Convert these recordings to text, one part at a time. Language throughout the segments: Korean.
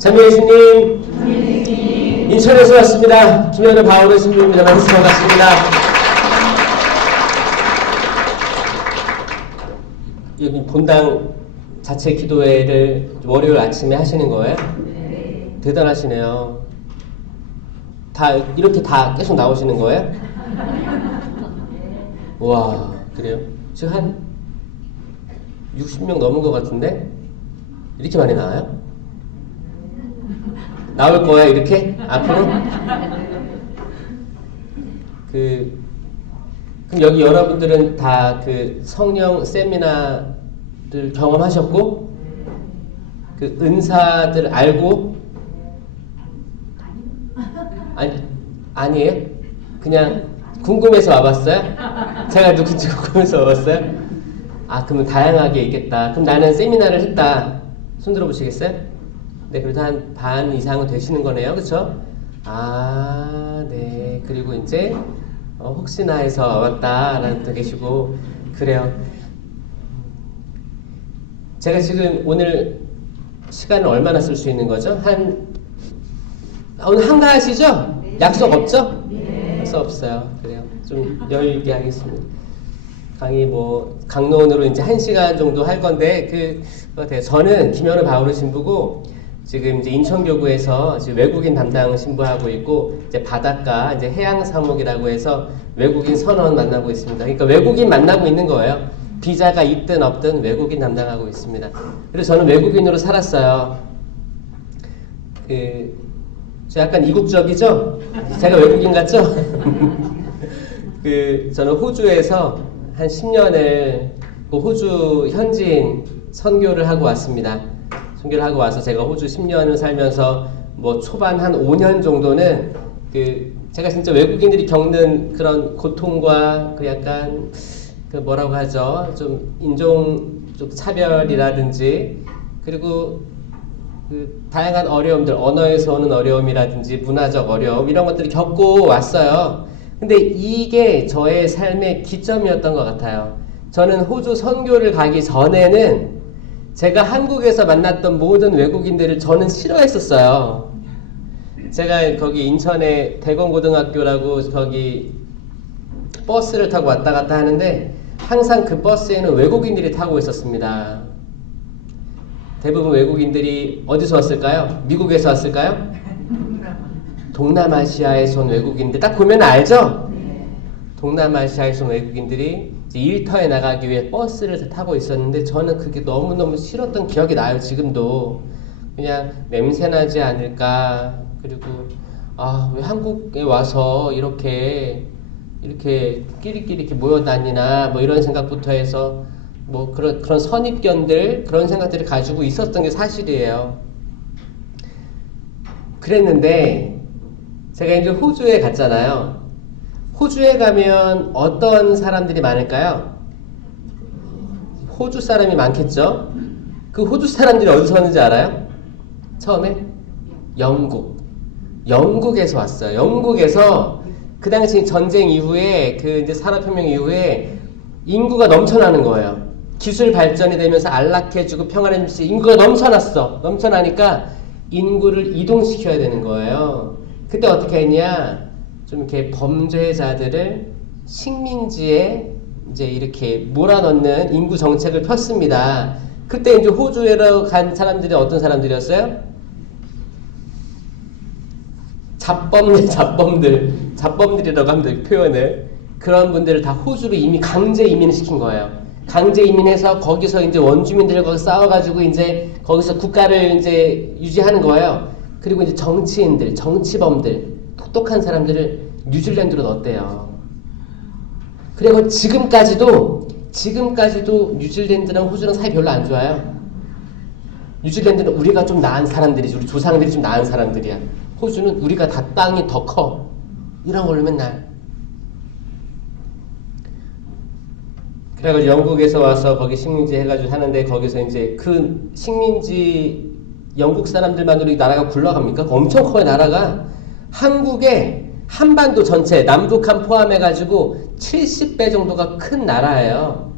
장미예수님, 인천에서 왔습니다. 김현우 바오르 신부입니다. 만나서 반갑습니다. 여기 본당 자체 기도회를 월요일 아침에 하시는 거예요? 네. 대단하시네요. 다 이렇게 다 계속 나오시는 거예요? 와, 그래요? 지금 한 60명 넘은 것 같은데? 이렇게 많이 나와요? 나올 거야, 이렇게? 앞으로? 그럼 여기 여러분들은 다 그 성령 세미나를 경험하셨고, 그 은사들 알고, 아니에요? 그냥 궁금해서 와봤어요? 제가 누군지 궁금해서 와봤어요? 아, 그러면 다양하게 있겠다. 그럼 나는 세미나를 했다. 손 들어보시겠어요? 네, 그래도 한 반 이상은 되시는 거네요. 그쵸? 아, 네. 그리고 이제, 혹시나 해서 왔다라는 분도 계시고, 그래요. 제가 지금 오늘 시간을 얼마나 쓸 수 있는 거죠? 오늘 한가하시죠? 약속 없죠? 약속 없어요. 그래요. 좀 여유 있게 하겠습니다. 강의 강론으로 이제 1시간 정도 할 건데, 저는 김현우 바오르 신부고, 지금 이제 인천교구에서 지금 외국인 담당 신부하고 있고, 이제 바닷가, 이제 해양사목이라고 해서 외국인 선원 만나고 있습니다. 그러니까 외국인 만나고 있는 거예요. 비자가 있든 없든 외국인 담당하고 있습니다. 그래서 저는 외국인으로 살았어요. 저 약간 이국적이죠? 제가 외국인 같죠? 저는 호주에서 한 10년을 호주 현지인 선교를 하고 왔습니다. 선교를 하고 와서 제가 호주 10년을 살면서 초반 한 5년 정도는 제가 진짜 외국인들이 겪는 그런 고통과 약간 뭐라고 하죠? 좀 인종적 차별이라든지 그리고 다양한 어려움들, 언어에서 오는 어려움이라든지 문화적 어려움 이런 것들을 겪고 왔어요. 근데 이게 저의 삶의 기점이었던 것 같아요. 저는 호주 선교를 가기 전에는 제가 한국에서 만났던 모든 외국인들을 저는 싫어했었어요. 제가 거기 인천에 대건고등학교라고 거기 버스를 타고 왔다 갔다 하는데 항상 그 버스에는 외국인들이 타고 있었습니다. 대부분 외국인들이 어디서 왔을까요? 미국에서 왔을까요? 동남아시아에서 온 외국인들 딱 보면 알죠? 동남아시아에서 온 외국인들이 일터에 나가기 위해 버스를 타고 있었는데 저는 그게 너무너무 싫었던 기억이 나요. 지금도 그냥 냄새나지 않을까, 그리고 왜 한국에 와서 이렇게 끼리끼리 이렇게 모여 다니나 이런 생각부터 해서 그런 선입견들, 그런 생각들을 가지고 있었던 게 사실이에요. 그랬는데 제가 이제 호주에 갔잖아요. 호주에 가면 어떤 사람들이 많을까요? 호주 사람이 많겠죠? 그 호주 사람들이 어디서 왔는지 알아요? 처음에? 영국에서 왔어요. 영국에서 그 당시 전쟁 이후에 이제 산업혁명 이후에 인구가 넘쳐나는 거예요. 기술 발전이 되면서 안락해지고 평안해지면서 인구가 넘쳐나니까 인구를 이동시켜야 되는 거예요. 그때 어떻게 했냐? 좀 이렇게 범죄자들을 식민지에 이제 이렇게 몰아넣는 인구 정책을 폈습니다. 그때 이제 호주로 간 사람들이 어떤 사람들이었어요? 잡범들이라고 합니다. 표현을. 그런 분들을 다 호주로 강제 이민시킨 거예요. 강제 이민해서 거기서 이제 원주민들과 싸워가지고 이제 거기서 국가를 이제 유지하는 거예요. 그리고 이제 정치인들, 정치범들, 똑똑한 사람들을 뉴질랜드로 넣었대요. 그리고 지금까지도 뉴질랜드랑 호주랑 사이 별로 안 좋아요. 뉴질랜드는 우리가 좀 나은 사람들이지, 우리 조상들이 좀 나은 사람들이야. 호주는 우리가 다 땅이 더 커. 이런 걸로 맨날. 그래가지고 영국에서 와서 거기 식민지 해가지고 하는데 거기서 이제 그 식민지 영국 사람들만으로 이 나라가 굴러갑니까? 엄청 커요, 나라가. 한국의 한반도 전체, 남북한 포함해가지고 70배 정도가 큰 나라예요.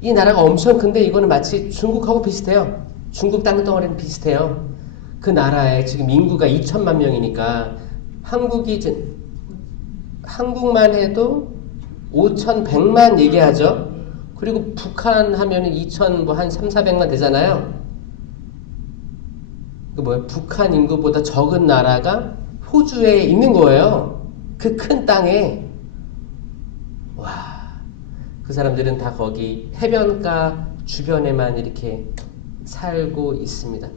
이 나라가 엄청 큰데 이거는 마치 중국하고 비슷해요. 중국 땅덩어리는 비슷해요. 그 나라에 지금 인구가 2천만 명이니까 한국만 해도 5,100만 얘기하죠. 그리고 북한 하면은 2천 뭐 한 3, 400만 되잖아요. 그 뭐야? 북한 인구보다 적은 나라가 호주에 있는 거예요. 그 큰 땅에. 와, 그 사람들은 다 거기 해변가 주변에만 이렇게 살고 있습니다.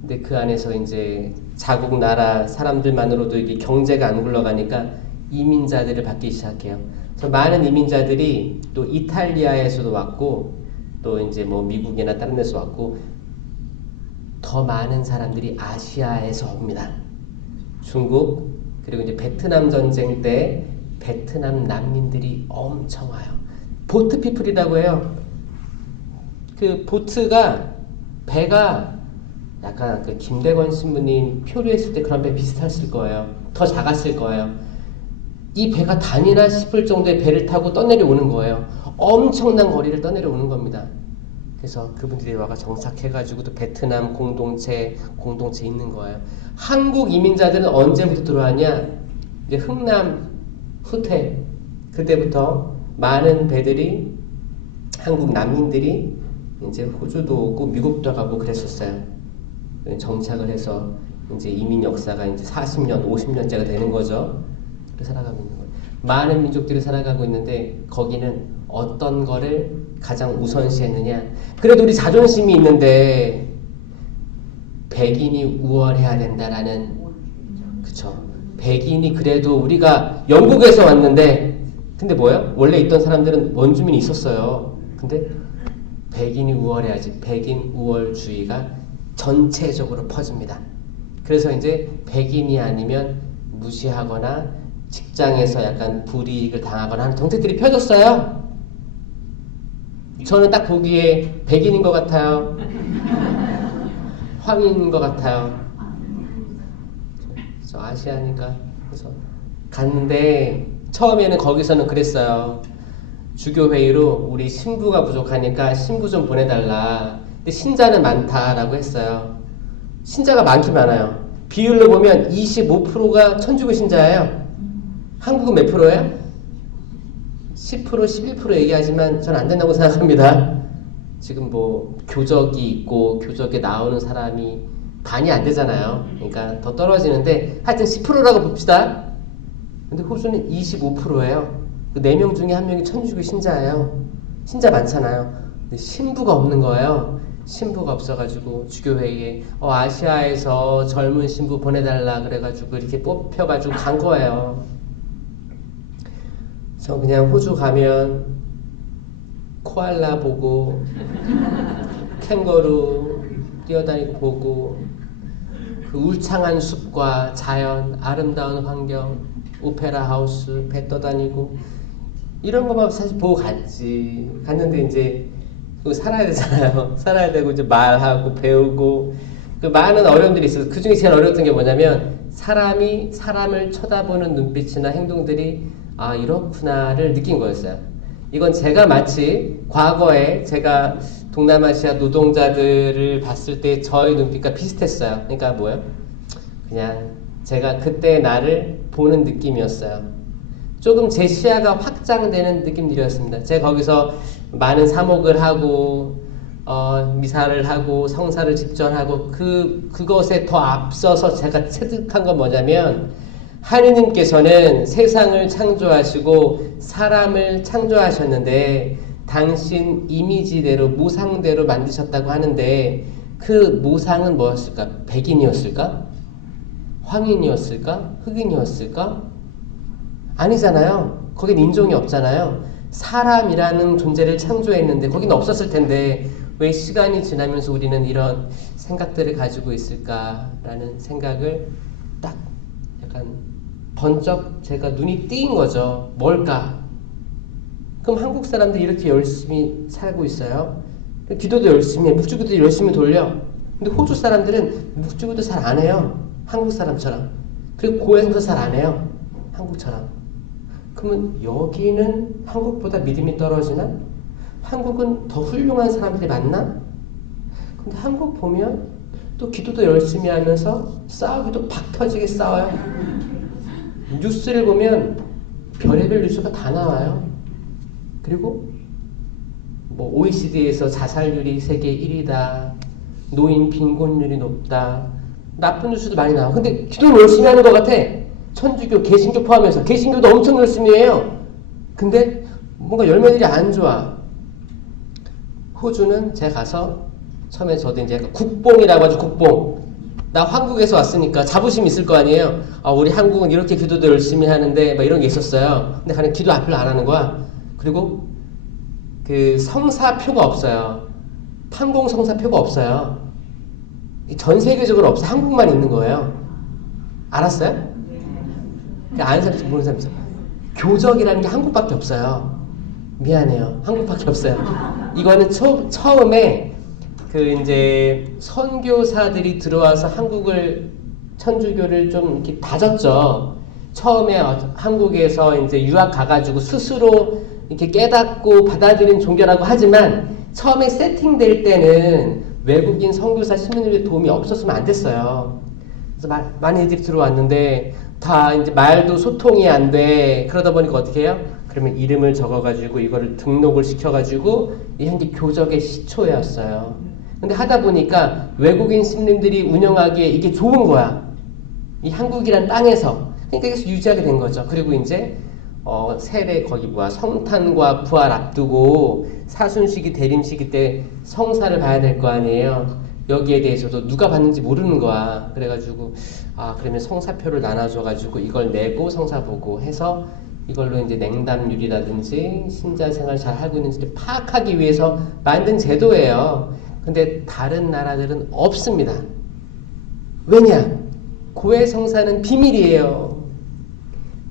근데 그 안에서 이제 자국 나라 사람들만으로도 이게 경제가 안 굴러가니까 이민자들을 받기 시작해요. 그래서 많은 이민자들이 또 이탈리아에서도 왔고, 또 이제 뭐 미국이나 다른 데서 왔고, 더 많은 사람들이 아시아에서 옵니다. 중국, 그리고 이제 베트남 전쟁 때 베트남 난민들이 엄청 와요. 보트 피플이라고 해요. 그 보트가, 배가 약간 그 김대건 신부님 표류했을 때 그런 배 비슷했을 거예요. 더 작았을 거예요. 이 배가 다니나 싶을 정도의 배를 타고 떠내려오는 거예요. 엄청난 거리를 떠내려오는 겁니다. 그래서 그분들이 와가 정착해가지고 또 베트남 공동체 있는 거예요. 한국 이민자들은 언제부터 들어왔냐? 이제 흥남 후퇴 그때부터 많은 배들이 한국 난민들이 이제 호주도 오고 미국도 가고 그랬었어요. 정착을 해서 이제 이민 역사가 이제 40년, 50년째가 되는 거죠. 살아가고 있는 거예요. 많은 민족들이 살아가고 있는데 거기는 어떤 거를 가장 우선시했느냐? 그래도 우리 자존심이 있는데 백인이 우월해야 된다라는, 그쵸? 백인이 그래도 우리가 영국에서 왔는데, 근데 뭐예요? 원래 있던 사람들은 원주민이 있었어요. 근데 백인이 우월해야지. 백인 우월주의가 전체적으로 퍼집니다. 그래서 이제 백인이 아니면 무시하거나 직장에서 약간 불이익을 당하거나 하는 정책들이 펴졌어요. 저는 딱 보기에 백인인 것 같아요. 황인인 것 같아요. 저 아시아니까. 그래서 갔는데 처음에는 거기서는 그랬어요. 주교회의로 우리 신부가 부족하니까 신부 좀 보내달라. 근데 신자는 많다라고 했어요. 신자가 많긴 많아요. 비율로 보면 25%가 천주교 신자예요. 한국은 몇 프로예요? 10%, 11% 얘기하지만 전 안 된다고 생각합니다. 지금 뭐 교적이 있고 교적에 나오는 사람이 반이 안 되잖아요. 그러니까 더 떨어지는데 하여튼 10%라고 봅시다. 근데 호주는 25%예요. 그 4명 중에 1명이 천주교 신자예요. 신자 많잖아요. 근데 신부가 없는 거예요. 신부가 없어가지고 주교회의에 아시아에서 젊은 신부 보내달라 그래가지고 이렇게 뽑혀가지고 간 거예요. 저 그냥 호주 가면 코알라 보고 캥거루 뛰어다니고 보고 그 울창한 숲과 자연, 아름다운 환경, 오페라 하우스, 배 떠다니고 이런 것만 사실 보고 갔는데 이제 살아야 되잖아요. 살아야 되고 이제 말하고 배우고 그 많은 어려움들이 있어서 그 중에 제일 어려웠던 게 뭐냐면 사람이 사람을 쳐다보는 눈빛이나 행동들이 이렇구나를 느낀 거였어요. 이건 제가 마치 과거에 제가 동남아시아 노동자들을 봤을 때 저의 눈빛과 비슷했어요. 그러니까 뭐예요? 그냥 제가 그때 나를 보는 느낌이었어요. 조금 제 시야가 확장되는 느낌들이었습니다. 제가 거기서 많은 사목을 하고 미사를 하고 성사를 집전하고 그것에 더 앞서서 제가 체득한 건 뭐냐면 하느님께서는 세상을 창조하시고 사람을 창조하셨는데 당신 이미지대로 모상대로 만드셨다고 하는데 그 모상은 뭐였을까? 백인이었을까? 황인이었을까? 흑인이었을까? 아니잖아요. 거긴 인종이 없잖아요. 사람이라는 존재를 창조했는데 거긴 없었을 텐데 왜 시간이 지나면서 우리는 이런 생각들을 가지고 있을까라는 생각을 딱 약간 번쩍 제가 눈이 띄인 거죠. 뭘까? 그럼 한국 사람들이 이렇게 열심히 살고 있어요. 기도도 열심히 해. 묵주기도 열심히 돌려. 근데 호주 사람들은 묵주기도 잘 안 해요. 한국 사람처럼. 그리고 고행도 잘 안 해요. 한국처럼. 그러면 여기는 한국보다 믿음이 떨어지나? 한국은 더 훌륭한 사람들이 많나? 근데 한국 보면 또 기도도 열심히 하면서 싸우기도 박 터지게 싸워요. 뉴스를 보면 별의별 뉴스가 다 나와요. 그리고 뭐 OECD에서 자살률이 세계 1위다. 노인 빈곤율이 높다. 나쁜 뉴스도 많이 나와. 근데 기도는 열심히 하는 것 같아. 천주교, 개신교 포함해서. 개신교도 엄청 열심히 해요. 근데 뭔가 열매들이 안 좋아. 호주는 제가 가서 처음에 저도 이제 국뽕이라고 하죠. 국뽕. 나 한국에서 왔으니까 자부심 있을 거 아니에요. 아, 우리 한국은 이렇게 기도도 열심히 하는데 막 이런 게 있었어요. 근데 가는 기도 별로 안 하는 거야. 그리고 그 성사표가 없어요. 판공 성사표가 없어요. 전 세계적으로 없어요. 한국만 있는 거예요. 알았어요? 아는 사람 모르는 사람 있어요. 교적이라는 게 한국밖에 없어요. 미안해요. 한국밖에 없어요. 이거는 처음에 그 이제 선교사들이 들어와서 한국을 천주교를 좀 이렇게 다졌죠. 처음에 한국에서 이제 유학 가가지고 스스로 이렇게 깨닫고 받아들인 종교라고 하지만 처음에 세팅될 때는 외국인 선교사 신부님의 도움이 없었으면 안 됐어요. 그래서 많은 애들이 들어왔는데 다 이제 말도 소통이 안 돼. 그러다 보니까 어떻게 해요? 그러면 이름을 적어가지고 이거를 등록을 시켜가지고 이 한 게 교적의 시초였어요. 근데 하다 보니까 외국인 신부님들이 운영하기에 이게 좋은 거야. 이 한국이란 땅에서. 그러니까 계속 유지하게 된 거죠. 그리고 이제 세례 거기 성탄과 부활 앞두고 사순시기 대림시기 때 성사를 봐야 될 거 아니에요. 여기에 대해서도 누가 받는지 모르는 거야. 그래가지고 그러면 성사표를 나눠줘가지고 이걸 내고 성사 보고 해서 이걸로 이제 냉담률이라든지 신자 생활 잘 하고 있는지를 파악하기 위해서 만든 제도예요. 근데 다른 나라들은 없습니다. 왜냐? 고해 성사는 비밀이에요.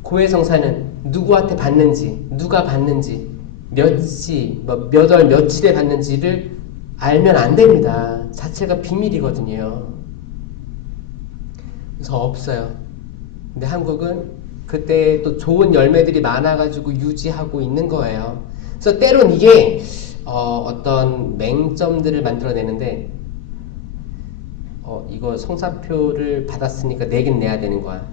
고해 성사는 누구한테 받는지, 누가 받는지, 몇 월 며칠에 받는지를 알면 안 됩니다. 자체가 비밀이거든요. 그래서 없어요. 근데 한국은 그때 또 좋은 열매들이 많아가지고 유지하고 있는 거예요. 그래서 때론 이게 어떤 맹점들을 만들어내는데 이거 성사표를 받았으니까 내긴 내야 되는 거야.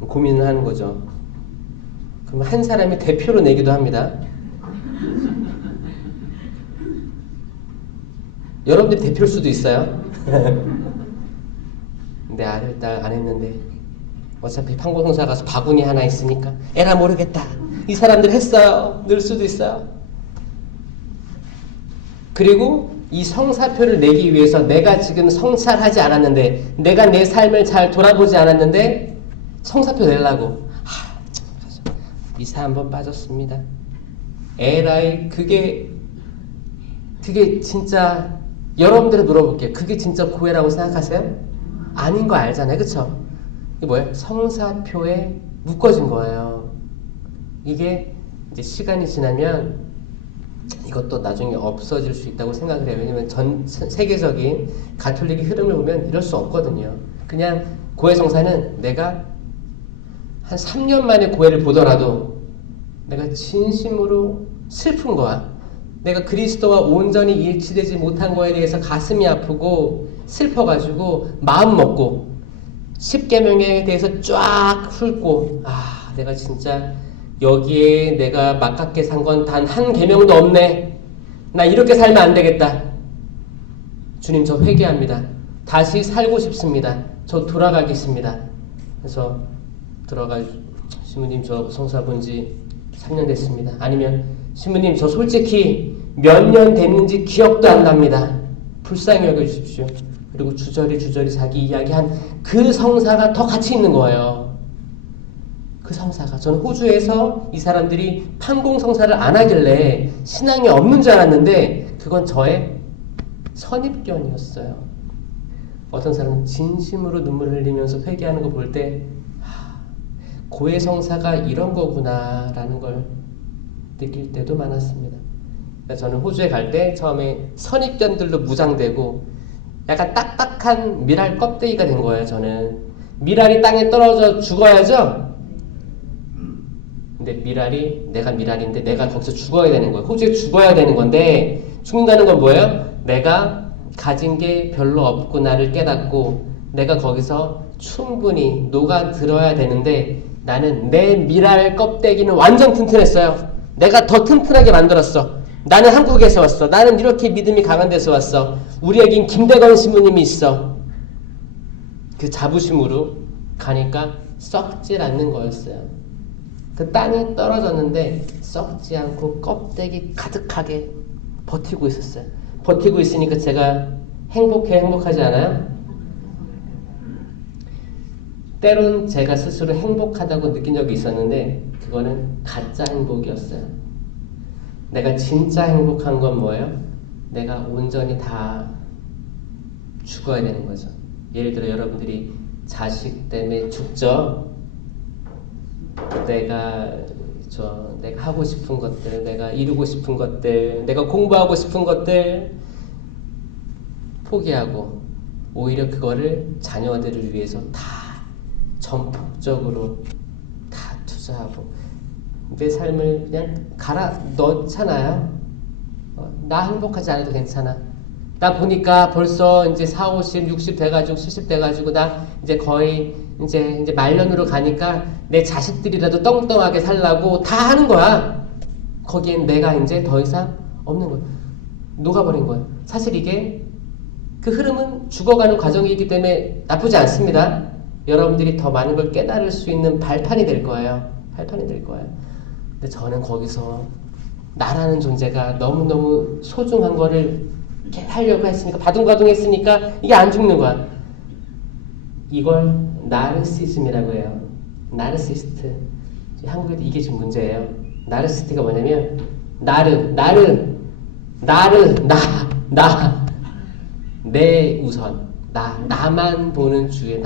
고민을 하는 거죠. 그럼 한 사람이 대표로 내기도 합니다. 여러분들 대표일 수도 있어요. 내 아들 딸 안 했는데 어차피 판공성사 가서 바구니 하나 있으니까 에라 모르겠다. 이 사람들 했어요. 늘 수도 있어요. 그리고 이 성사표를 내기 위해서 내가 지금 성찰하지 않았는데 내가 내 삶을 잘 돌아보지 않았는데 성사표 내려고 이사 한번 빠졌습니다. 에라이 그게 진짜 여러분들한테 물어볼게요. 그게 진짜 고해라고 생각하세요? 아닌 거 알잖아요. 그쵸? 이게 뭐예요? 성사표에 묶어진 거예요. 이게 이제 시간이 지나면 이것도 나중에 없어질 수 있다고 생각을 해요. 왜냐면 전 세계적인 가톨릭의 흐름을 보면 이럴 수 없거든요. 그냥 고해 성사는 내가 한 3년 만에 고해를 보더라도 내가 진심으로 슬픈 거야. 내가 그리스도와 온전히 일치되지 못한 거에 대해서 가슴이 아프고 슬퍼가지고 마음 먹고 10계명에 대해서 쫙 훑고 내가 진짜 여기에 내가 막깝게 산 건 단 한 계명도 없네. 나 이렇게 살면 안 되겠다. 주님 저 회개합니다. 다시 살고 싶습니다. 저 돌아가겠습니다. 그래서 신부님 저 성사 본지 3년 됐습니다. 아니면 신부님 저 솔직히 몇 년 됐는지 기억도 안 납니다. 불쌍히 여겨주십시오. 그리고 주저리 자기 이야기한 그 성사가 더 가치 있는 거예요. 그 성사가. 저는 호주에서 이 사람들이 판공 성사를 안 하길래 신앙이 없는 줄 알았는데 그건 저의 선입견이었어요. 어떤 사람은 진심으로 눈물을 흘리면서 회개하는 거 볼 때 고해 성사가 이런 거구나 라는 걸 느낄 때도 많았습니다. 저는 호주에 갈 때 처음에 선입견들로 무장되고 약간 딱딱한 미랄 껍데기가 된 거예요. 저는 미랄이 땅에 떨어져 죽어야죠. 근데 내가 미랄인데 내가 거기서 죽어야 되는 거예요. 호주에 죽어야 되는 건데 죽는다는 건 뭐예요? 내가 가진 게 별로 없구나를 깨닫고 내가 거기서 충분히 녹아들어야 되는데 나는 내 미랄 껍데기는 완전 튼튼했어요. 내가 더 튼튼하게 만들었어. 나는 한국에서 왔어. 나는 이렇게 믿음이 강한 데서 왔어. 우리에겐 김대건 신부님이 있어. 그 자부심으로 가니까 썩질 않는 거였어요. 그 땅에 떨어졌는데 썩지 않고 껍데기 가득하게 버티고 있었어요. 버티고 있으니까 제가 행복하지 않아요? 때론 제가 스스로 행복하다고 느낀 적이 있었는데 그거는 가짜 행복이었어요. 내가 진짜 행복한 건 뭐예요? 내가 온전히 다 죽어야 되는 거죠. 예를 들어 여러분들이 자식 때문에 죽죠? 내가 하고 싶은 것들, 내가 이루고 싶은 것들, 내가 공부하고 싶은 것들 포기하고 오히려 그거를 자녀들을 위해서 다 전폭적으로 다 투자하고 내 삶을 그냥 갈아 넣잖아요. 나 행복하지 않아도 괜찮아. 나 보니까 벌써 이제 40, 50, 60 돼가지고 70 돼가지고 나 이제 거의 이제 말년으로 가니까 내 자식들이라도 떵떵하게 살라고 다 하는 거야. 거기엔 내가 이제 더 이상 없는 거야. 녹아버린 거야. 사실 이게 그 흐름은 죽어가는 과정이기 때문에 나쁘지 않습니다. 여러분들이 더 많은 걸 깨달을 수 있는 발판이 될 거예요. 발판이 될 거예요. 근데 저는 거기서 나라는 존재가 너무너무 소중한 거를 이렇게 하려고 했으니까 바둥바둥 했으니까 이게 안 죽는 거야. 이걸 나르시즘이라고 해요. 나르시스트. 한국에도 이게 지금 문제예요. 나르시스트가 뭐냐면 내 우선, 나만 보는 주의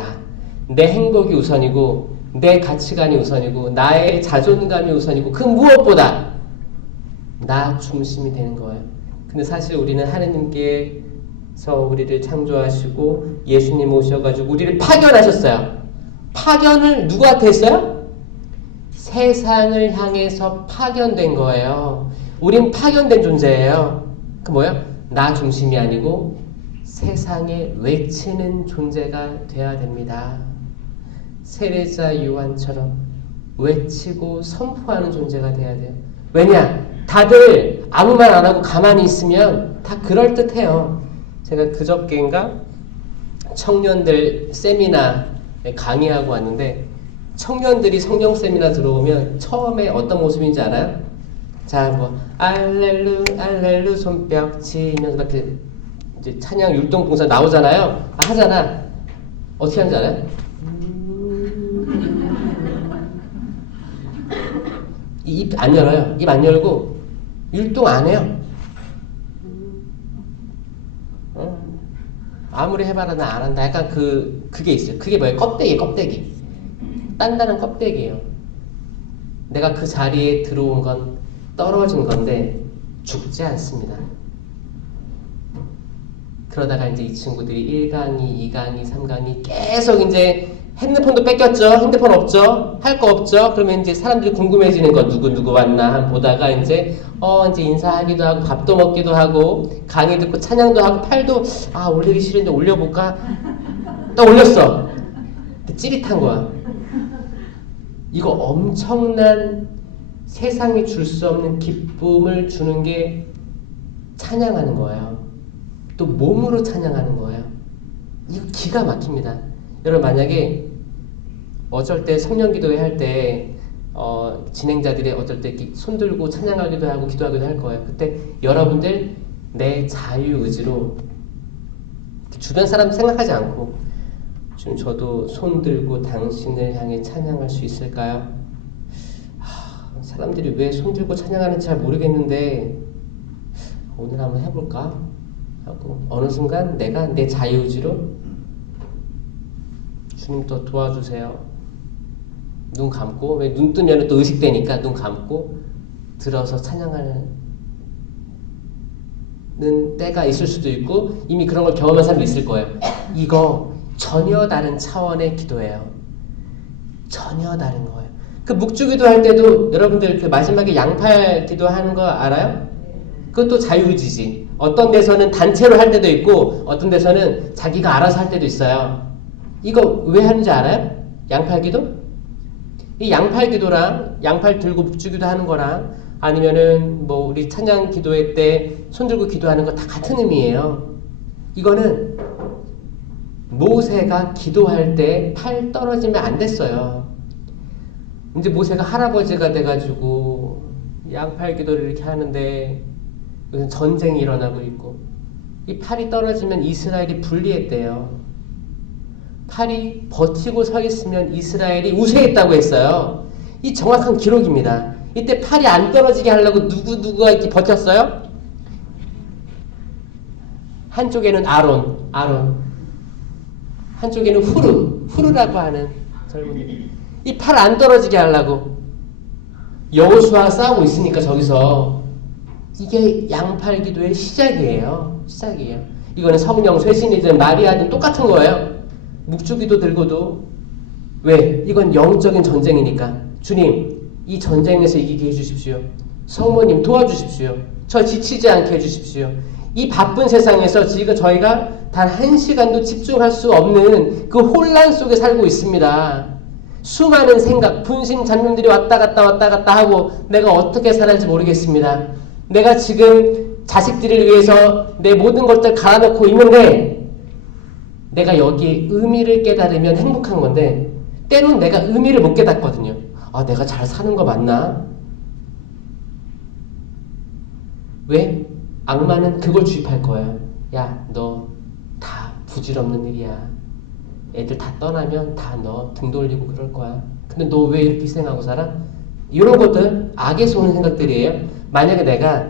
내 행복이 우선이고 내 가치관이 우선이고 나의 자존감이 우선이고 그 무엇보다 나 중심이 되는 거예요. 근데 사실 우리는 하느님께서 우리를 창조하시고 예수님 오셔가지고 우리를 파견하셨어요. 파견을 누구한테 했어요? 세상을 향해서 파견된 거예요. 우린 파견된 존재예요. 그 뭐야? 나 중심이 아니고 세상에 외치는 존재가 돼야 됩니다. 세례자 요한처럼 외치고 선포하는 존재가 돼야 돼요. 왜냐? 다들 아무 말 안 하고 가만히 있으면 다 그럴듯해요. 제가 그저께인가 청년들 세미나에 강의하고 왔는데 청년들이 성경 세미나 들어오면 처음에 어떤 모습인지 알아요? 자, 뭐 알렐루 손뼉 치면서 이렇게 이제 찬양 율동봉사 나오잖아요. 하잖아. 어떻게 하는지 알아요? 입 안 열어요. 입 안 열고 율동 안 해요. 아무리 해봐라 나 안 한다. 약간 그게 있어요. 그게 뭐예요? 껍데기. 단단한 껍데기예요. 내가 그 자리에 들어온 건 떨어진 건데 죽지 않습니다. 그러다가 이제 이 친구들이 1강의, 2강의, 3강의 계속 이제 핸드폰도 뺏겼죠. 핸드폰 없죠. 할 거 없죠. 그러면 이제 사람들이 궁금해지는 거 누구 왔나 보다가 이제 인사하기도 하고 밥도 먹기도 하고 강의 듣고 찬양도 하고 팔도 올리기 싫은데 올려볼까? 딱 올렸어. 근데 찌릿한 거야. 이거 엄청난 세상이 줄 수 없는 기쁨을 주는 게 찬양하는 거예요. 또 몸으로 찬양하는 거예요. 이거 기가 막힙니다. 여러분 만약에 어쩔 때 성령기도회 할 때 진행자들이 어쩔 때 손 들고 찬양하기도 하고 기도하기도 할 거예요. 그때 여러분들 내 자유의지로 주변 사람 생각하지 않고 지금 저도 손 들고 당신을 향해 찬양할 수 있을까요? 사람들이 왜 손 들고 찬양하는지 잘 모르겠는데 오늘 한번 해볼까? 하고 어느 순간 내가 내 자유의지로 주님 더 도와주세요. 눈 감고 왜 눈 뜨면 또 의식되니까 눈 감고 들어서 찬양하는 때가 있을 수도 있고 이미 그런 걸 경험한 사람도 있을 거예요. 이거 전혀 다른 차원의 기도예요. 전혀 다른 거예요. 그 묵주기도 할 때도 여러분들 그 마지막에 양팔 기도하는 거 알아요? 그것도 자유의지지. 어떤 데서는 단체로 할 때도 있고 어떤 데서는 자기가 알아서 할 때도 있어요. 이거 왜 하는지 알아요? 양팔기도? 이 양팔기도랑 양팔 들고 묵주기도 하는 거랑 아니면은 뭐 우리 찬양 기도회 때 손 들고 기도하는 거 다 같은 의미예요. 이거는 모세가 기도할 때 팔 떨어지면 안 됐어요. 이제 모세가 할아버지가 돼가지고 양팔 기도를 이렇게 하는데 무슨 전쟁이 일어나고 있고 이 팔이 떨어지면 이스라엘이 불리했대요. 팔이 버티고 서 있으면 이스라엘이 우세했다고 했어요. 이 정확한 기록입니다. 이때 팔이 안 떨어지게 하려고 누구가 이렇게 버텼어요? 한쪽에는 아론. 한쪽에는 후르라고 하는 젊은이. 이 팔 안 떨어지게 하려고 여호수아가 싸우고 있으니까 저기서 이게 양팔 기도의 시작이에요. 이거는 성령, 쇄신이든 마리아든 똑같은 거예요. 묵주기도 들고도 왜? 이건 영적인 전쟁이니까 주님 이 전쟁에서 이기게 해주십시오. 성모님 도와주십시오. 저 지치지 않게 해주십시오. 이 바쁜 세상에서 지금 저희가 단 1시간도 집중할 수 없는 그 혼란 속에 살고 있습니다. 수많은 생각, 분심, 잡념들이 왔다 갔다 하고 내가 어떻게 살아야지 모르겠습니다. 내가 지금 자식들을 위해서 내 모든 것들 갈아놓고 있는데 내가 여기 의미를 깨달으면 행복한 건데 때로는 내가 의미를 못 깨닫거든요. 아, 내가 잘 사는 거 맞나? 왜? 악마는 그걸 주입할 거예요. 야, 너 다 부질없는 일이야. 애들 다 떠나면 다 너 등 돌리고 그럴 거야. 근데 너 왜 이렇게 희생하고 살아? 이런 것들 악에서 오는 생각들이에요. 만약에 내가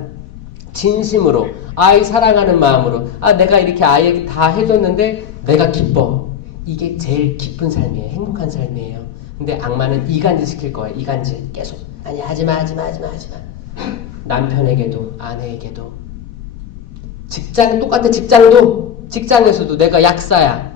진심으로 아이 사랑하는 마음으로 내가 이렇게 아이에게 다 해줬는데 내가 기뻐. 이게 제일 기쁜 삶이에요. 행복한 삶이에요. 근데 악마는 이간질 시킬 거예요. 이간질 계속. 아니 하지마. 남편에게도 아내에게도. 직장 똑같아. 직장에서도 내가 약사야.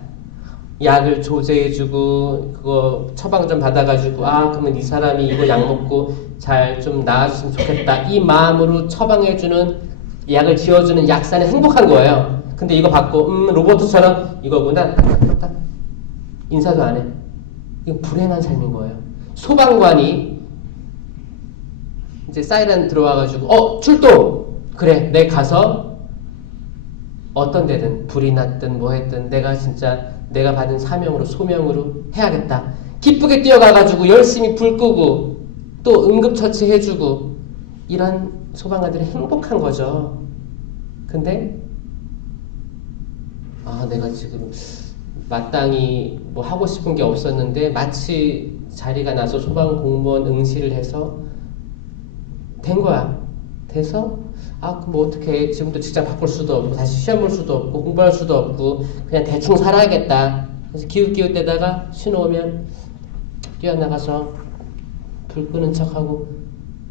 약을 조제해주고 그거 처방 좀 받아가지고 그러면 이 사람이 이거 약 먹고 잘 좀 나아졌으면 좋겠다. 이 마음으로 처방해주는 약을 지어주는 약사는 행복한 거예요. 근데 이거 받고 로봇처럼 이거구나 딱 인사도 안 해. 이건 불행한 삶인 거예요. 소방관이 이제 사이렌 들어와가지고 출동! 그래 내 가서 어떤 데든 불이 났든 뭐 했든 내가 받은 사명으로 소명으로 해야겠다. 기쁘게 뛰어가가지고 열심히 불 끄고 또 응급처치 해주고 이런 소방관들이 행복한 거죠. 근데 내가 지금 마땅히 뭐 하고 싶은 게 없었는데 마치 자리가 나서 소방 공무원 응시를 해서 된 거야. 돼서 그럼 뭐 어떻게 지금도 직장 바꿀 수도 없고 다시 시험 볼 수도 없고 공부할 수도 없고 그냥 대충 살아야겠다. 그래서 기웃기웃대다가 신호 오면 뛰어나가서 불 끄는 척하고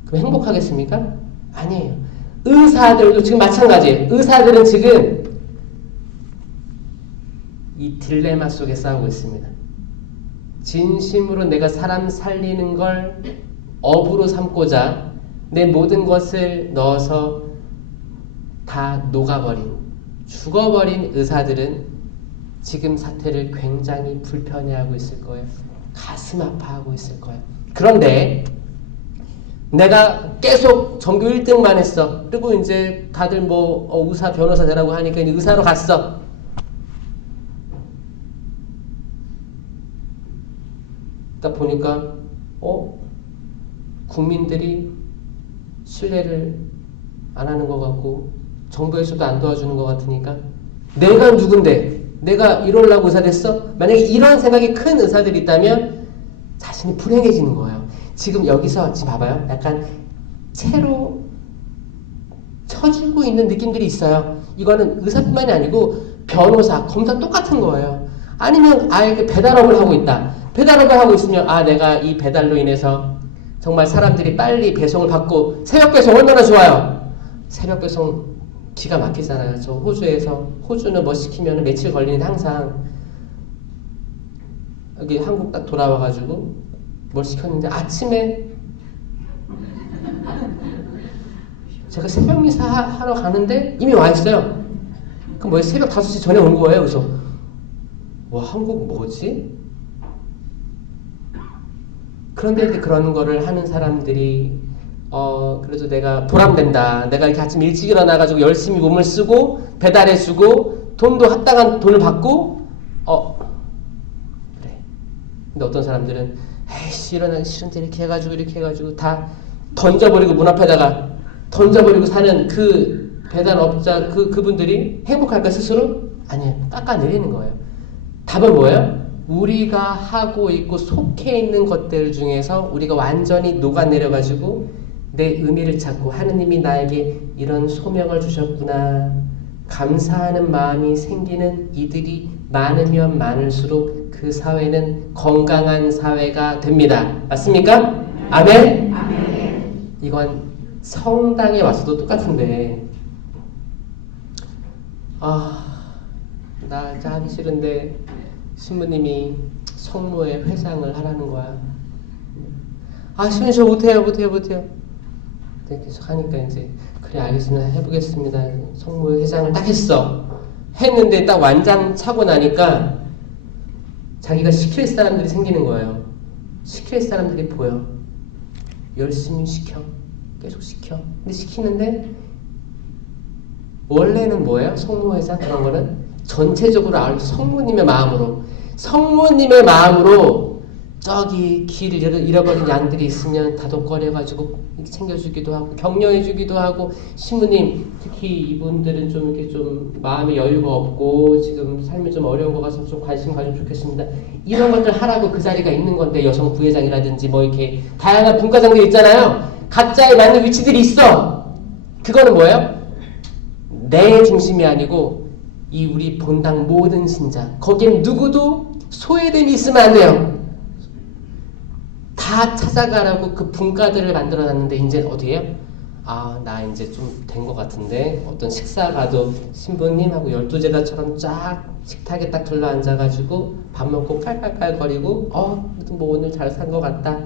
그럼 행복하겠습니까? 아니에요. 의사들도 지금 마찬가지예요. 의사들은 지금 이 딜레마 속에 싸우고 있습니다. 진심으로 내가 사람 살리는 걸 업으로 삼고자 내 모든 것을 넣어서 다 녹아버린, 죽어버린 의사들은 지금 사태를 굉장히 불편해하고 있을 거예요. 가슴 아파하고 있을 거예요. 그런데 내가 계속 전교 1등만 했어. 그리고 이제 다들 뭐 의사, 변호사 되라고 하니까 이제 의사로 갔어. 딱 보니까 국민들이 신뢰를 안 하는 것 같고 정부에서도 안 도와주는 것 같으니까 내가 누군데? 내가 이러려고 의사 됐어? 만약에 이런 생각이 큰 의사들이 있다면 자신이 불행해지는 거예요. 지금 여기서 지금 봐봐요. 약간 채로 쳐주고 있는 느낌들이 있어요. 이거는 의사뿐만이 아니고 변호사, 검사 똑같은 거예요. 아니면 아예 배달업을 하고 있다. 배달업을 하고 있으면 내가 이 배달로 인해서 정말 사람들이 빨리 배송을 받고 새벽 배송 얼마나 좋아요. 새벽 배송 기가 막히잖아요. 저 호주는 뭐 시키면 며칠 걸리는데 항상 여기 한국 딱 돌아와가지고 뭘 시켰는데 아침에 제가 새벽 미사 하러 가는데 이미 와 있어요. 그럼 뭐예요? 새벽 5시 전에 온 거예요. 그래서 와, 한국 뭐지? 그런데 이제 그런 거를 하는 사람들이 그래도 내가 보람된다. 내가 이렇게 아침 일찍 일어나가지고 열심히 몸을 쓰고 배달해주고 돈도 합당한 돈을 받고 그래. 근데 어떤 사람들은 에이씨 일어나기 싫은데 이렇게 해가지고 다 던져버리고 문 앞에다가 던져버리고 사는 그 배달업자 그분들이 행복할까 스스로? 아니에요. 깎아내리는 거예요. 답은 뭐예요? 우리가 하고 있고 속해 있는 것들 중에서 우리가 완전히 녹아내려가지고 내 의미를 찾고 하느님이 나에게 이런 소명을 주셨구나 감사하는 마음이 생기는 이들이 많으면 많을수록 그 사회는 건강한 사회가 됩니다. 맞습니까? 아멘? 아멘. 이건 성당에 와서도 똑같은데 나 진짜 하기 싫은데 신부님이 성모의 회상을 하라는 거야. 신부 저 못해요. 계속 하니까 이제 그래 알겠습니다. 해보겠습니다. 성모의 회상을 딱 했는데 딱 완장 차고 나니까 자기가 시킬 사람들이 생기는 거예요. 시킬 사람들이 보여. 열심히 시켜. 계속 시켜. 근데 시키는데 원래는 뭐예요? 성모회상 그런 거는 전체적으로 성모님의 마음으로 저기 길을 잃어버린 양들이 있으면 다독거려가지고 챙겨주기도 하고 격려해주기도 하고 신부님 특히 이분들은 좀 이렇게 좀 마음의 여유가 없고 지금 삶이 좀 어려운 것 같아서 좀 관심 가지면 좋겠습니다. 이런 것들 하라고 그 자리가 있는 건데 여성 부회장이라든지 뭐 이렇게 다양한 분과장들 있잖아요. 각자에 맞는 위치들이 있어. 그거는 뭐예요? 내 중심이 아니고 이 우리 본당 모든 신자 거기엔 누구도 소외됨이 있으면 안 돼요. 다 찾아가라고 그 분과들을 만들어놨는데 이제 어디에요? 나 이제 좀 된 것 같은데 어떤 식사 가도 신부님하고 12제자처럼 쫙 식탁에 딱 둘러앉아가지고 밥 먹고 깔깔깔거리고 뭐 오늘 잘 산 것 같다.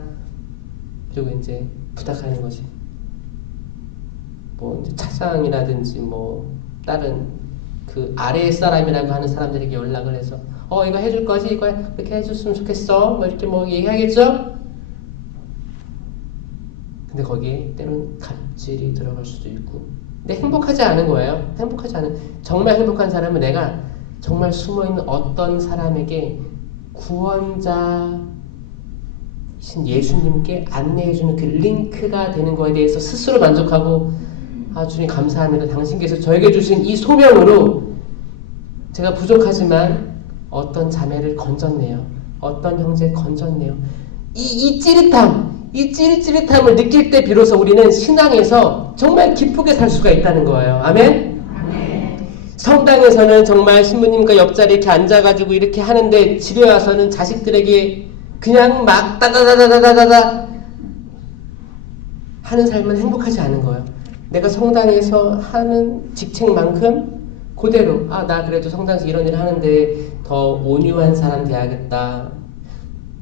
그리고 이제 부탁하는 거지. 뭐 이제 차장이라든지 뭐 다른 그 아래 사람이라고 하는 사람들에게 연락을 해서 이거 해줄 거지? 이거 이렇게 해줬으면 좋겠어. 뭐 이렇게 뭐 얘기하겠죠? 근데 거기에 때론 갑질이 들어갈 수도 있고 근데 행복하지 않은 거예요. 정말 행복한 사람은 내가 정말 숨어있는 어떤 사람에게 구원자이신 예수님께 안내해주는 그 링크가 되는 거에 대해서 스스로 만족하고 주님 감사합니다. 당신께서 저에게 주신 이 소명으로 제가 부족하지만 어떤 자매를 건졌네요. 어떤 형제 건졌네요. 이 찌릿함을 느낄 때 비로소 우리는 신앙에서 정말 기쁘게 살 수가 있다는 거예요. 아멘? 아멘. 성당에서는 정말 신부님과 옆자리에 이렇게 앉아가지고 이렇게 하는데 집에 와서는 자식들에게 그냥 막 따다다다다다다 하는 삶은 행복하지 않은 거예요. 내가 성당에서 하는 직책만큼 그대로 나 그래도 성당에서 이런 일 하는데 더 온유한 사람 돼야겠다.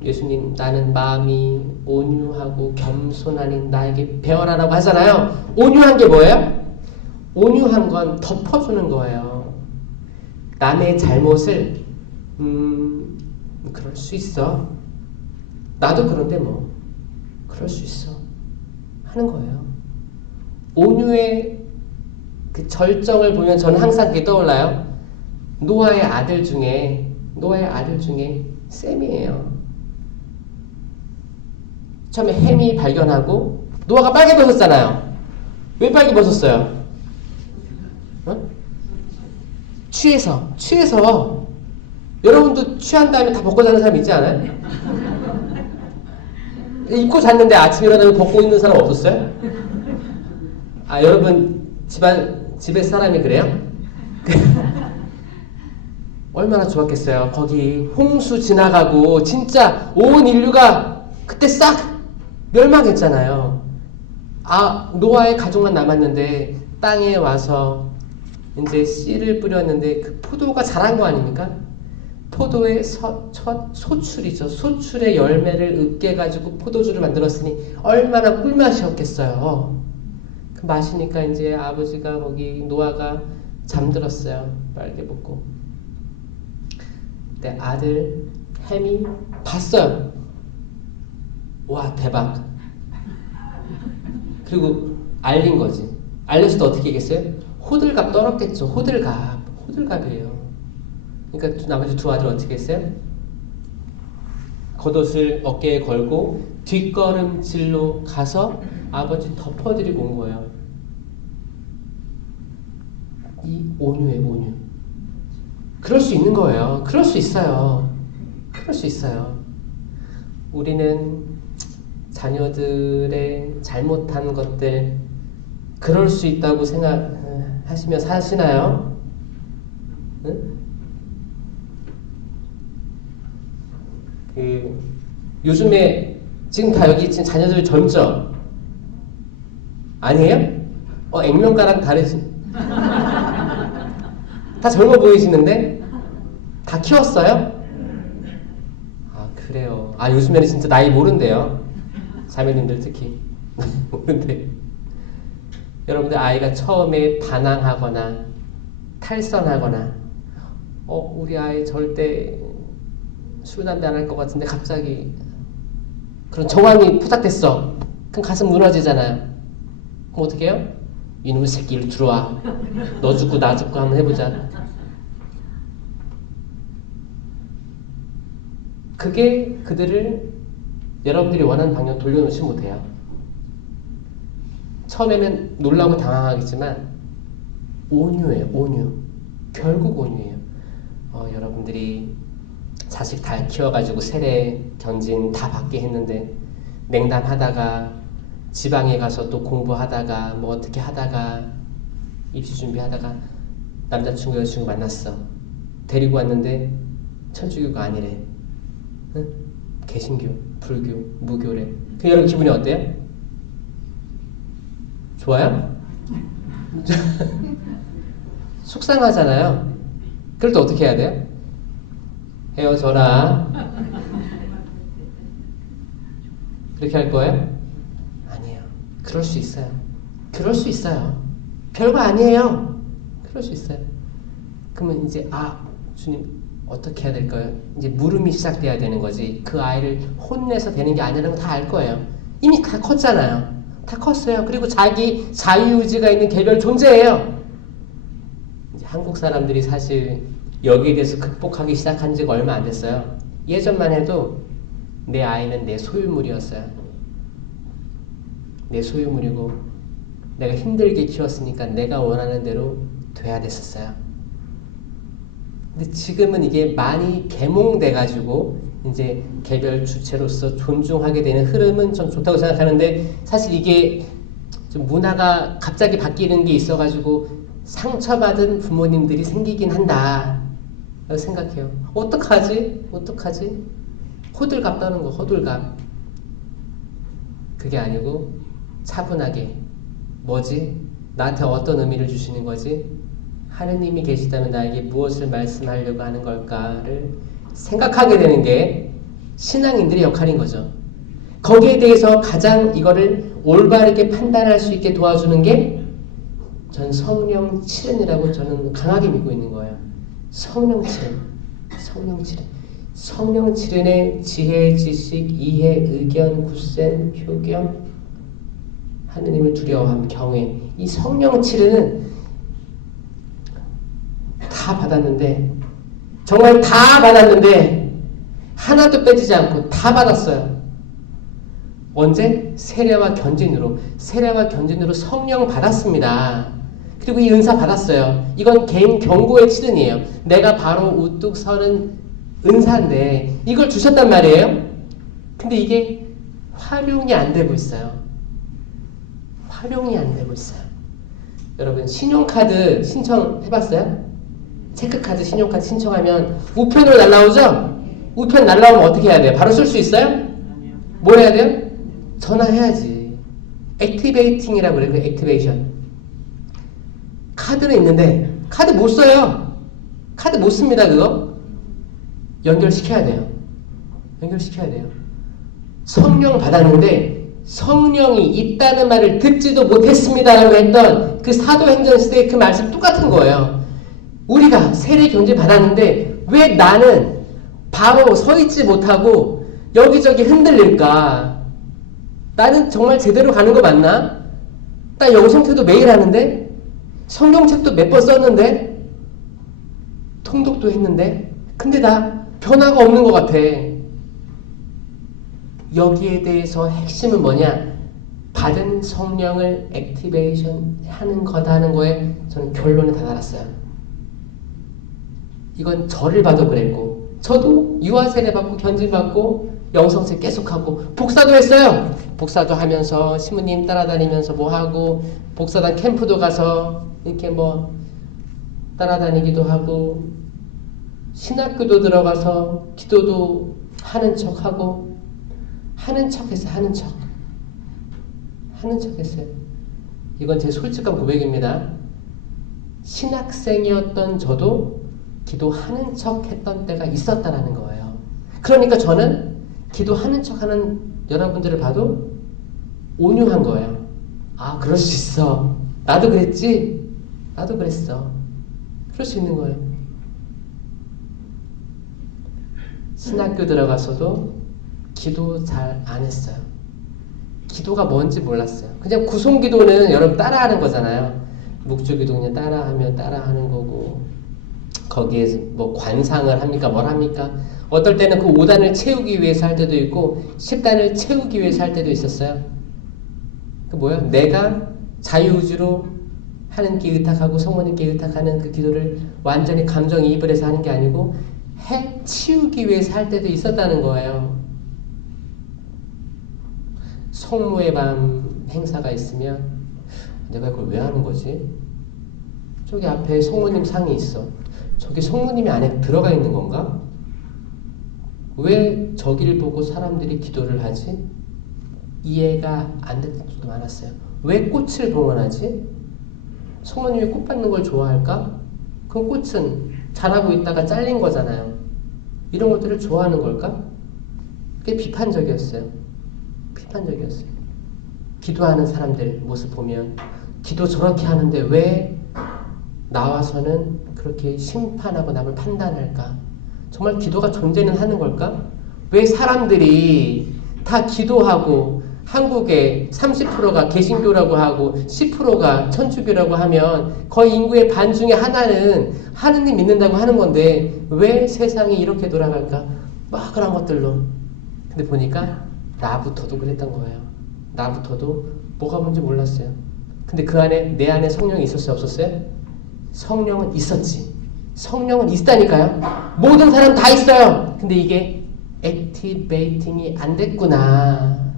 예수님 나는 마음이 온유하고 겸손하니 나에게 배워라라고 하잖아요. 온유한 게 뭐예요? 온유한 건 덮어주는 거예요. 남의 잘못을 그럴 수 있어. 나도 그런데 뭐 그럴 수 있어 하는 거예요. 온유의 그 절정을 보면 저는 항상 그게 떠올라요. 노아의 아들 중에 셈이에요. 처음에 햄이 발견하고 노아가 빨개 벗었잖아요. 왜 빨개 벗었어요? 취해서 여러분도 취한 다음에 다 벗고 자는 사람 있지 않아요? 입고 잤는데 아침에 일어나면 벗고 있는 사람 없었어요? 여러분 집에 사람이 그래요? 얼마나 좋았겠어요. 거기 홍수 지나가고 진짜 온 인류가 그때 싹 멸망했잖아요. 노아의 가족만 남았는데 땅에 와서 이제 씨를 뿌렸는데 그 포도가 자란 거 아닙니까? 포도의 첫 소출이죠. 소출의 열매를 으깨가지고 포도주를 만들었으니 얼마나 꿀맛이었겠어요. 그 마시니까 이제 아버지가 거기 노아가 잠들었어요. 빨개 벗고. 근데 아들 햄이 봤어요. 와, 대박. 그리고 알린 거지. 알렸을 때 어떻게 했겠어요? 호들갑 떨었겠죠. 호들갑이에요. 그러니까 나머지 두 아들 어떻게 했어요? 겉옷을 어깨에 걸고 뒷걸음질로 가서 아버지 덮어드리고 온 거예요. 이 온유예요, 온유. 그럴 수 있는 거예요. 그럴 수 있어요. 그럴 수 있어요. 우리는 자녀들의 잘못한 것들 그럴 수 있다고 생각하시며 사시나요? 응? 요즘에 지금 다 여기 지금 자녀들 젊죠? 아니에요? 액면가랑 다르지? 다 젊어 보이시는데? 다 키웠어요? 아, 그래요. 아, 요즘에는 진짜 나이 모른대요. 자매님들 특히. 모른대. 여러분들 아이가 처음에 반항하거나 탈선하거나 우리 아이 절대 술, 담배 안 할 것 같은데 갑자기 그런 정황이 포착됐어. 그럼 가슴 무너지잖아요. 그럼 어떻게 해요? 이놈의 새끼 이리 들어와. 너 죽고 나 죽고 한번 해보자. 그게 그들을 여러분들이 원하는 방향으로 돌려놓지 못해요. 처음에는 놀라고 당황하겠지만 온유예요. 온유. 결국 온유예요. 여러분들이 자식 다 키워가지고 세례, 견진 다 받게 했는데 냉담하다가 지방에 가서 또 공부하다가 뭐 어떻게 하다가 입시 준비하다가 남자친구 여자친구 만났어. 데리고 왔는데 천주교가 아니래. 응? 개신교, 불교, 무교래. 그 여러분 기분이 어때요? 좋아요? 속상하잖아요. 그럴 때 어떻게 해야 돼요? 헤어져라. 그렇게 할 거예요? 아니에요. 그럴 수 있어요. 그럴 수 있어요. 별거 아니에요. 그럴 수 있어요. 그러면 이제 주님 어떻게 해야 될까요? 이제 물음이 시작돼야 되는 거지. 그 아이를 혼내서 되는 게 아니라는 거 다 알 거예요. 이미 다 컸잖아요. 다 컸어요. 그리고 자기 자유의지가 있는 개별 존재예요. 이제 한국 사람들이 사실 여기에 대해서 극복하기 시작한 지가 얼마 안 됐어요. 예전만 해도 내 아이는 내 소유물이었어요. 내 소유물이고 내가 힘들게 키웠으니까 내가 원하는 대로 돼야 됐었어요. 근데 지금은 이게 많이 계몽돼가지고 이제 개별 주체로서 존중하게 되는 흐름은 좀 좋다고 생각하는데 사실 이게 좀 문화가 갑자기 바뀌는 게 있어가지고 상처받은 부모님들이 생기긴 한다. 생각해요. 어떡하지? 호들갑 떠는 거, 호들갑. 그게 아니고 차분하게 뭐지? 나한테 어떤 의미를 주시는 거지? 하느님이 계시다면 나에게 무엇을 말씀하려고 하는 걸까를 생각하게 되는 게 신앙인들의 역할인 거죠. 거기에 대해서 가장 이거를 올바르게 판단할 수 있게 도와주는 게 전 성령 칠은이라고 저는 강하게 믿고 있는 거예요. 성령 칠은의 지혜, 지식, 이해, 의견, 굳셈, 효경, 하느님을 두려워함, 경외. 이 성령 칠은은 다 받았는데 정말 다 받았는데 하나도 빼지지 않고 다 받았어요. 언제? 세례와 견진으로 성령 받았습니다. 그리고 이 은사 받았어요. 이건 개인 경고의 칠은이에요. 내가 바로 우뚝 서는 은사인데 이걸 주셨단 말이에요. 근데 이게 활용이 안 되고 있어요. 여러분 신용카드 신청해봤어요? 체크카드 신용카드 신청하면 우편으로 날라오죠? 우편 날라오면 어떻게 해야 돼요? 바로 쓸 수 있어요? 뭘 해야 돼요? 전화해야지. 액티베이팅이라고 그래요. 액티베이션. 카드는 있는데 카드 못 써요. 카드 못 씁니다. 그거 연결시켜야 돼요. 성령 받았는데 성령이 있다는 말을 듣지도 못했습니다라고 했던 그 사도행전 시대의 그 말씀 똑같은 거예요. 우리가 세례 경질 받았는데 왜 나는 바로 서 있지 못하고 여기저기 흔들릴까? 나는 정말 제대로 가는 거 맞나? 나 영성태도 매일 하는데? 성경책도 몇 번 썼는데? 통독도 했는데? 근데 나 변화가 없는 것 같아. 여기에 대해서 핵심은 뭐냐? 받은 성령을 액티베이션 하는 거다는 거에 저는 결론에 다다랐어요. 이건 저를 봐도 그랬고, 저도 유아 세례 받고 견질 받고 영성세 계속하고 복사도 했어요. 복사도 하면서 신부님 따라다니면서 뭐 하고 복사단 캠프도 가서 이렇게 뭐 따라다니기도 하고 신학교도 들어가서 기도도 하는 척하고 하는 척했어요. 하는 척했어요. 이건 제 솔직한 고백입니다. 신학생이었던 저도 기도하는 척했던 때가 있었다라는 거예요. 그러니까 저는 기도하는 척하는 여러분들을 봐도 온유한 거예요. 아, 그럴 수 있어. 나도 그랬지? 나도 그랬어. 그럴 수 있는 거예요. 신학교 들어가서도 기도 잘 안 했어요. 기도가 뭔지 몰랐어요. 그냥 구송기도는 여러분 따라하는 거잖아요. 묵주기도 그냥 따라하면 따라하는 거고 거기에 뭐 관상을 합니까? 뭘 합니까? 어떨 때는 그 5단을 채우기 위해서 할 때도 있고 10단을 채우기 위해서 할 때도 있었어요. 그 뭐야? 내가 자유의지로 하나님께 의탁하고 성모님께 의탁하는 그 기도를 완전히 감정이입을 해서 하는 게 아니고 치우기 위해서 할 때도 있었다는 거예요. 성모의 밤 행사가 있으면 내가 그걸 왜 하는 거지? 저기 앞에 성모님 상이 있어. 저기 성모님이 안에 들어가 있는 건가? 왜 저기를 보고 사람들이 기도를 하지? 이해가 안 됐던 적도 많았어요. 왜 꽃을 봉헌하지? 성모님이 꽃 받는 걸 좋아할까? 그 꽃은 자라고 있다가 잘린 거잖아요. 이런 것들을 좋아하는 걸까? 꽤 비판적이었어요. 기도하는 사람들 모습 보면 기도 저렇게 하는데 왜 나와서는 그렇게 심판하고 남을 판단할까? 정말 기도가 존재는 하는 걸까? 왜 사람들이 다 기도하고 한국의 30%가 개신교라고 하고 10%가 천주교라고 하면 거의 인구의 반 중에 하나는 하느님 믿는다고 하는 건데 왜 세상이 이렇게 돌아갈까? 막 그런 것들로. 근데 보니까 나부터도 그랬던 거예요. 나부터도 뭐가 뭔지 몰랐어요. 근데 그 안에 내 안에 성령이 있었어요? 없었어요? 성령은 있었지. 성령은 있다니까요. 모든 사람 다 있어요. 근데 이게 액티베이팅이 안 됐구나.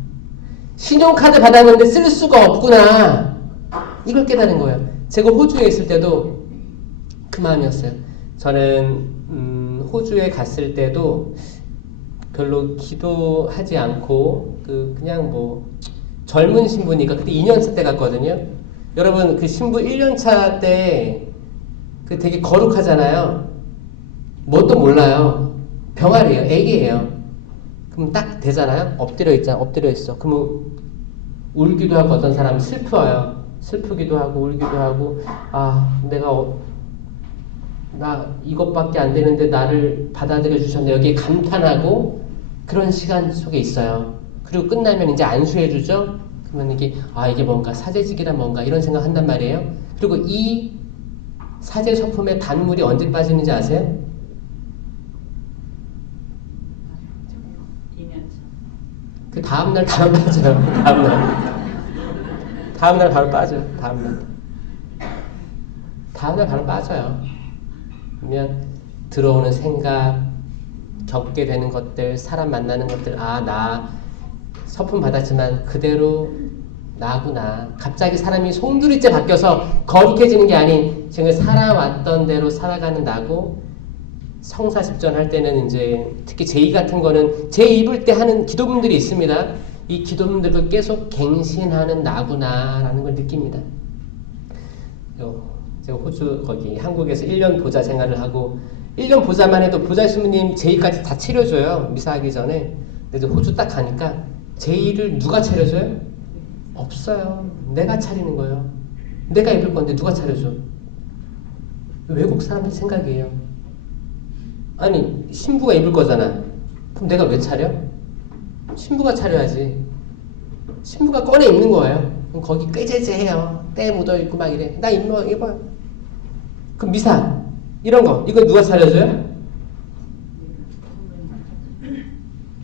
신용카드 받았는데 쓸 수가 없구나. 이걸 깨달은 거예요. 제가 호주에 있을 때도 그 마음이었어요. 저는 호주에 갔을 때도 별로 기도하지 않고 그냥 뭐 젊은 신부니까 그때 2년차 때 갔거든요. 여러분 그 신부 1년차 때 그 되게 거룩하잖아요. 뭣도 몰라요. 병아리예요. 애기예요. 그럼 딱 되잖아요. 엎드려 있어. 그러면 울기도 하고 어떤 사람은 슬퍼요. 슬프기도 하고 울기도 하고 아 내가 나 이것밖에 안 되는데 나를 받아들여 주셨네. 여기에 감탄하고 그런 시간 속에 있어요. 그리고 끝나면 이제 안수해 주죠. 그러면 이게 뭔가 사제직이란 뭔가 이런 생각 한단 말이에요. 그리고 이 사제 소품에 단물이 언제 빠지는지 아세요? 2년차. 그 다음날 바로 빠져요. 다음날 바로 빠져요. 다음날 바로 빠져요. 그러면 들어오는 생각, 겪게 되는 것들, 사람 만나는 것들, 나 서품 받았지만 그대로 나구나. 갑자기 사람이 송두리째 바뀌어서 거룩해지는 게 아닌 지금 살아왔던 대로 살아가는 나고 성사십전 할 때는 이제 특히 제2 같은 거는 제 입을 때 하는 기도문들이 있습니다. 이 기도문들도 계속 갱신하는 나구나라는 걸 느낍니다. 제가 호주 거기 한국에서 1년 보좌 생활을 하고 1년 보좌만 해도 보좌 신부님 제2까지 다 치료줘요. 미사하기 전에. 근데 호주 딱 가니까 제 일을 누가 차려줘요? 없어요. 내가 차리는 거예요. 내가 입을 건데 누가 차려줘? 외국 사람들 생각이에요. 아니 신부가 입을 거잖아. 그럼 내가 왜 차려? 신부가 차려야지. 신부가 꺼내 입는 거예요. 그럼 거기 꾀죄죄해요. 때 묻어있고 막 이래. 나 입어요. 그럼 미사 이런 거 이거 누가 차려줘요?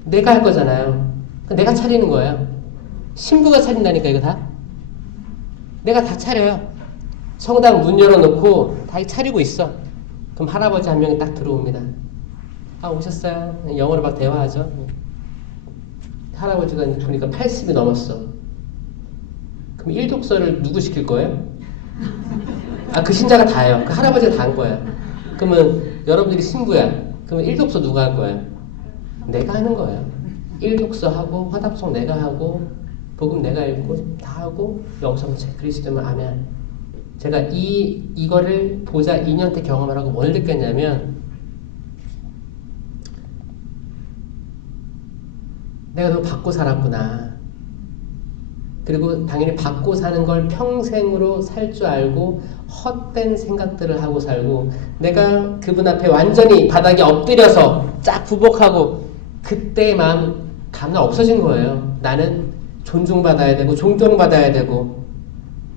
내가 할 거잖아요. 내가 차리는 거예요. 신부가 차린다니까 이거 다. 내가 다 차려요. 성당 문 열어놓고 다 차리고 있어. 그럼 할아버지 한 명이 딱 들어옵니다. 아 오셨어요? 영어로 막 대화하죠. 할아버지가 보니까 80이 넘었어. 그럼 일독서를 누구 시킬 거예요? 아 그 신자가 다예요. 그 할아버지가 다 한 거예요. 그러면 여러분들이 신부야. 그러면 일독서 누가 할 거예요? 내가 하는 거예요. 일독서 하고 화답송 내가 하고 복음 내가 읽고 다 하고 영성책 그리스도면 아멘. 제가 이거를 보자 2년 때 경험을 하고 뭘 느꼈냐면 내가 너무 받고 살았구나. 그리고 당연히 받고 사는 걸 평생으로 살 줄 알고 헛된 생각들을 하고 살고 내가 그분 앞에 완전히 바닥에 엎드려서 쫙 부복하고 그때의 마음 감당 없어진 거예요. 나는 존중받아야 되고 존경받아야 되고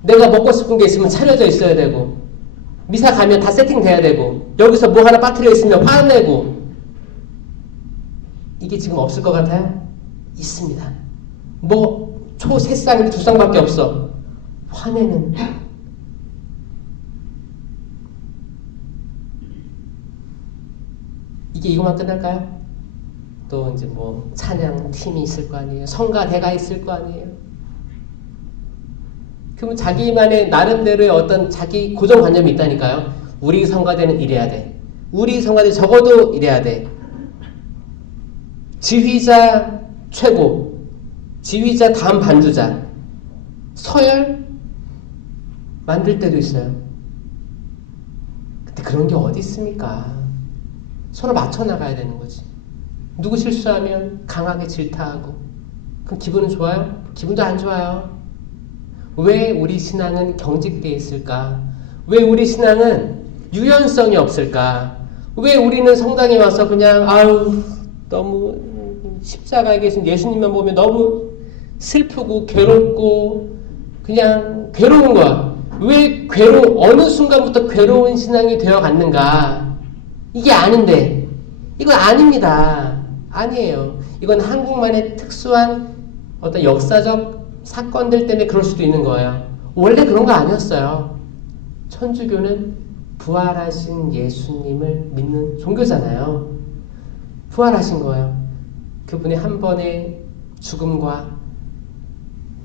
내가 먹고 싶은 게 있으면 차려져 있어야 되고 미사 가면 다 세팅돼야 되고 여기서 뭐 하나 빠뜨려 있으면 화내고 이게 지금 없을 것 같아요? 있습니다. 뭐 초 3쌍인데 2쌍밖에 없어. 화내는 이게 이거만 끝날까요? 또 이제 뭐 찬양 팀이 있을 거 아니에요. 성가대가 있을 거 아니에요. 그러면 자기만의 나름대로의 어떤 자기 고정관념이 있다니까요. 우리 성가대는 이래야 돼. 우리 성가대 적어도 이래야 돼. 지휘자 최고. 지휘자 다음 반주자. 서열 만들 때도 있어요. 근데 그런 게 어디 있습니까? 서로 맞춰 나가야 되는 거지. 누구 실수하면 강하게 질타하고 그럼 기분은 좋아요? 기분도 안 좋아요. 왜 우리 신앙은 경직되어 있을까? 왜 우리 신앙은 유연성이 없을까? 왜 우리는 성당에 와서 그냥 아유 너무 십자가에 계신 예수님만 보면 너무 슬프고 괴롭고 그냥 괴로운 거야. 왜 어느 순간부터 괴로운 신앙이 되어 갔는가? 이게 아닌데 이건 아닙니다. 아니에요. 이건 한국만의 특수한 어떤 역사적 사건들 때문에 그럴 수도 있는 거예요. 원래 그런 거 아니었어요. 천주교는 부활하신 예수님을 믿는 종교잖아요. 부활하신 거예요. 그분의 한 번의 죽음과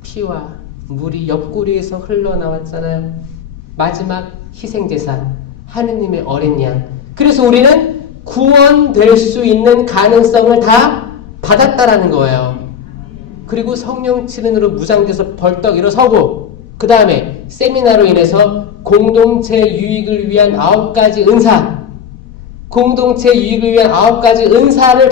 피와 물이 옆구리에서 흘러나왔잖아요. 마지막 희생제사 하느님의 어린 양. 그래서 우리는 구원될 수 있는 가능성을 다 받았다라는 거예요. 그리고 성령 치른으로 무장돼서 벌떡 일어서고 그 다음에 세미나로 인해서 공동체 유익을 위한 9가지 은사 공동체 유익을 위한 9가지 은사를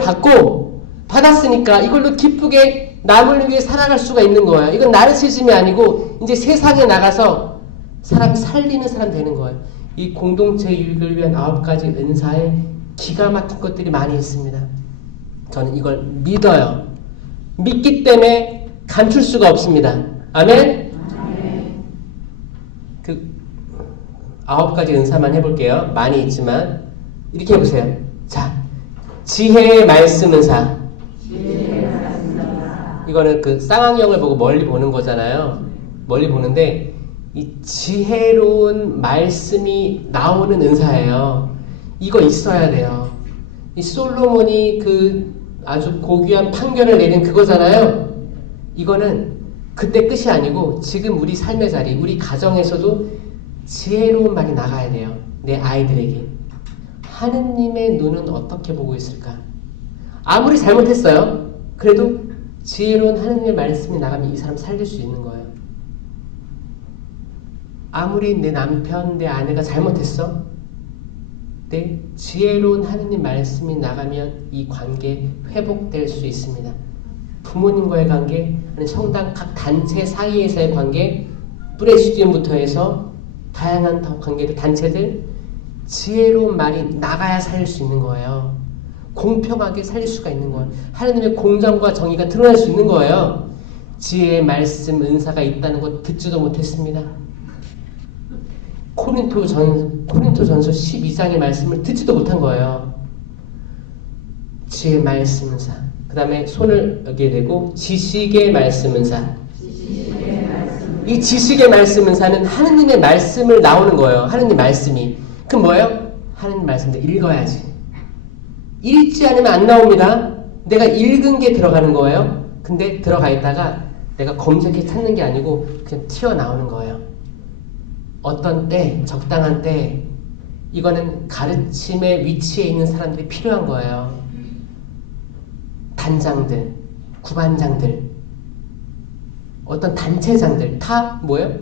받았으니까 이걸로 기쁘게 남을 위해 살아갈 수가 있는 거예요. 이건 나르시즘이 아니고 이제 세상에 나가서 사람 살리는 사람 되는 거예요. 이 공동체 유익을 위한 9가지 은사에 기가 막힌 것들이 많이 있습니다. 저는 이걸 믿어요. 믿기 때문에 감출 수가 없습니다. 아멘? 그 9가지 은사만 해볼게요. 많이 있지만 이렇게 해보세요. 자, 지혜의 말씀 은사. 이거는 그 쌍앙경을 보고 멀리 보는 거잖아요. 멀리 보는데 이 지혜로운 말씀이 나오는 은사예요. 이거 있어야 돼요. 이 솔로몬이 그 아주 고귀한 판결을 내린 그거잖아요. 이거는 그때 끝이 아니고 지금 우리 삶의 자리, 우리 가정에서도 지혜로운 말이 나가야 돼요. 내 아이들에게. 하느님의 눈은 어떻게 보고 있을까? 아무리 잘못했어요. 그래도 지혜로운 하느님의 말씀이 나가면 이 사람 살릴 수 있는 거예요. 아무리 내 남편, 내 아내가 잘못했어. 네, 지혜로운 하느님 말씀이 나가면 이 관계 회복될 수 있습니다. 부모님과의 관계, 아니 성당 각 단체 사이에서의 관계, 프레시디움부터 해서 다양한 관계들, 단체들, 지혜로운 말이 나가야 살릴 수 있는 거예요. 공평하게 살릴 수가 있는 거예요. 하나님의 공정과 정의가 드러날 수 있는 거예요. 지혜의 말씀, 은사가 있다는 것 듣지도 못했습니다. 코린토전서 12장의 말씀을 듣지도 못한 거예요. 지혜의 말씀, 은사. 그 다음에 손을 여기에 대고 지식의 말씀, 은사. 이 지식의 말씀, 은사는 하느님의 말씀을 나오는 거예요. 하느님 말씀이. 그럼 뭐예요? 하느님 말씀을 읽어야지. 읽지 않으면 안 나옵니다. 내가 읽은 게 들어가는 거예요. 근데 들어가 있다가 내가 검색해 찾는 게 아니고 그냥 튀어나오는 거예요. 어떤 때, 적당한 때, 이거는 가르침의 위치에 있는 사람들이 필요한 거예요. 단장들, 구반장들, 어떤 단체장들 다 뭐예요?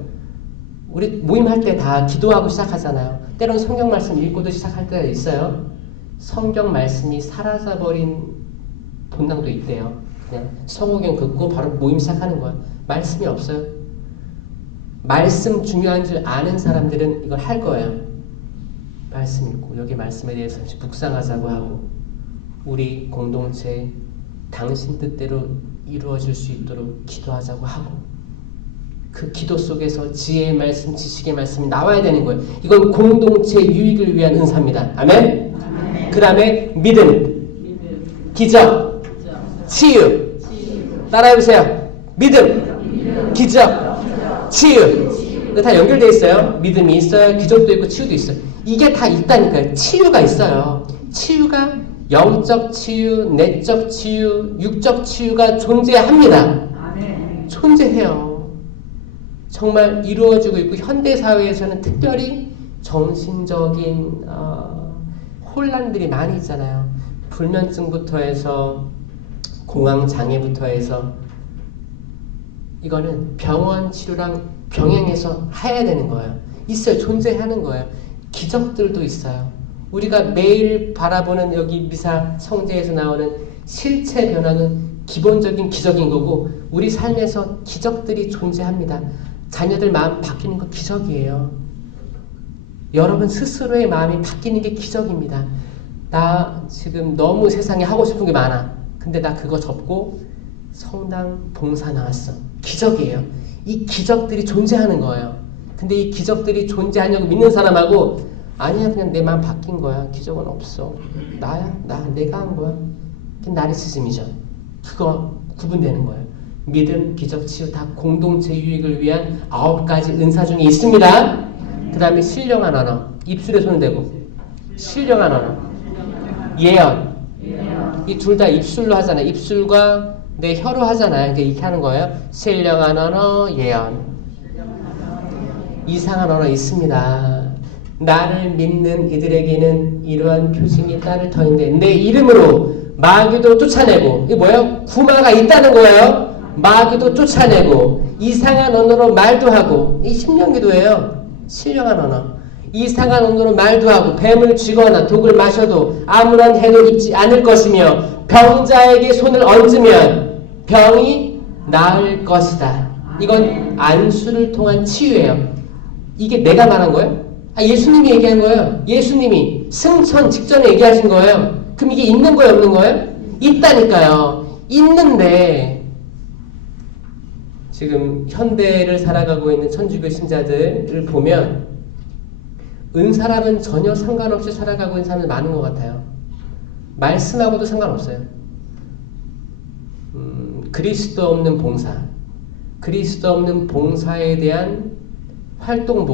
우리 모임할 때 다 기도하고 시작하잖아요. 때로는 성경 말씀 읽고도 시작할 때가 있어요. 성경 말씀이 사라져버린 본당도 있대요. 그냥 성호경 긋고 바로 모임 시작하는 거야. 말씀이 없어요. 말씀 중요한 줄 아는 사람들은 이걸 할 거예요. 말씀 읽고 여기 말씀에 대해서 묵상하자고 하고 우리 공동체 당신 뜻대로 이루어질 수 있도록 기도하자고 하고 그 기도 속에서 지혜의 말씀, 지식의 말씀이 나와야 되는 거예요. 이건 공동체 유익을 위한 은사입니다. 아멘? 그 다음에 믿음, 기적, 치유. 따라해보세요. 믿음, 기적, 치유. 이거 다 연결되어 있어요. 믿음이 있어요. 기적도 있고 치유도 있어요. 이게 다 있다니까요. 치유가 있어요. 치유가 영적 치유, 내적 치유, 육적 치유가 존재합니다. 존재해요. 정말 이루어지고 있고 현대사회에서는 특별히 정신적인 혼란들이 많이 있잖아요. 불면증부터 해서 공황장애부터 해서 이거는 병원 치료랑 병행해서 해야 되는 거예요. 있어요. 존재하는 거예요. 기적들도 있어요. 우리가 매일 바라보는 여기 미사 성제에서 나오는 실체 변화는 기본적인 기적인 거고 우리 삶에서 기적들이 존재합니다. 자녀들 마음 바뀌는 거 기적이에요. 여러분 스스로의 마음이 바뀌는 게 기적입니다. 나 지금 너무 세상에 하고 싶은 게 많아. 근데 나 그거 접고 성당 봉사 나왔어. 기적이에요. 이 기적들이 존재하는 거예요. 근데 이 기적들이 존재하냐고 믿는 사람하고 아니야 그냥 내 마음 바뀐 거야. 기적은 없어. 나야? 내가 한 거야. 그게 나르시즘이죠. 그거 구분되는 거예요. 믿음, 기적, 치유 다 공동체 유익을 위한 9가지 은사 중에 있습니다. 그 다음에 신령한 언어. 입술에 손을 대고 신령한 언어. 예언. 이 둘 다 입술로 하잖아요. 입술과 내 혀로 하잖아요. 그러니까 이렇게 하는 거예요. 신령한 언어, 예언. 이상한 언어 있습니다. 나를 믿는 이들에게는 이러한 표징이 따를 터인데 내 이름으로 마귀도 쫓아내고 이게 뭐예요? 구마가 있다는 거예요. 마귀도 쫓아내고 이상한 언어로 말도 하고 이 신령기도예요. 신령한 언어. 이상한 언어로 말도 하고 뱀을 쥐거나 독을 마셔도 아무런 해도 입지 않을 것이며 병자에게 손을 얹으면 병이 나을 것이다. 이건 안수를 통한 치유예요. 이게 내가 말한 거예요? 예수님이 얘기한 거예요. 예수님이 승천 직전에 얘기하신 거예요. 그럼 이게 있는 거예요, 없는 거예요? 있다니까요. 있는데 지금 현대를 살아가고 있는 천주교 신자들을 보면 은사랑은 전혀 상관없이 살아가고 있는 사람들 많은 것 같아요. 말씀하고도 상관없어요. 그리스도 없는 봉사, 그리스도 없는 봉사에 대한 활동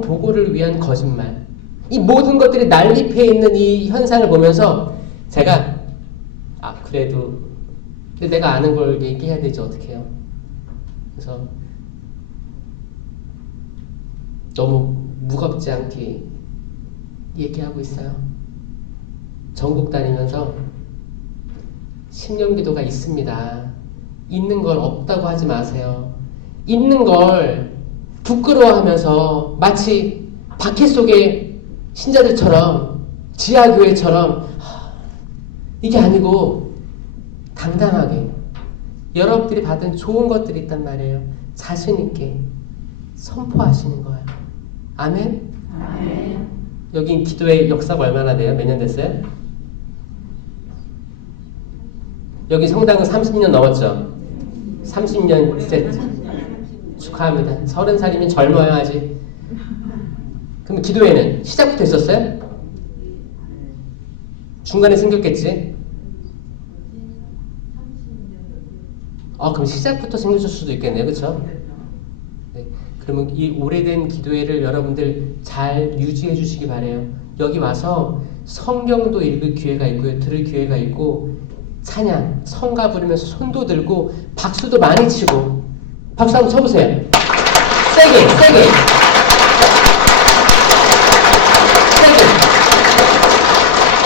보고를 위한 거짓말. 이 모든 것들이 난립해 있는 이 현상을 보면서 제가 그래도 내가 아는 걸 얘기해야 되지 어떻게 해요? 그래서 너무 무겁지 않게 얘기하고 있어요. 전국 다니면서 신령기도가 있습니다. 있는 걸 없다고 하지 마세요. 있는 걸 부끄러워하면서 마치 박해 속의 신자들처럼 지하교회처럼 이게 아니고 당당하게 여러분들이 받은 좋은 것들이 있단 말이에요. 자신 있게 선포하시는 거예요. 아멘? 아멘. 여기 기도의 역사가 얼마나 돼요? 몇 년 됐어요? 여기 성당은 30년 넘었죠? 30년째 축하합니다. 30살이면 젊어요 아직. 그럼 기도회는 시작부터 있었어요? 중간에 생겼겠지? 그럼 시작부터 생겼을 수도 있겠네요. 그쵸? 네. 그러면 이 오래된 기도회를 여러분들 잘 유지해 주시기 바래요. 여기 와서 성경도 읽을 기회가 있고요. 들을 기회가 있고 찬양, 성가 부르면서 손도 들고 박수도 많이 치고 박수 한번 쳐보세요. 세게 세게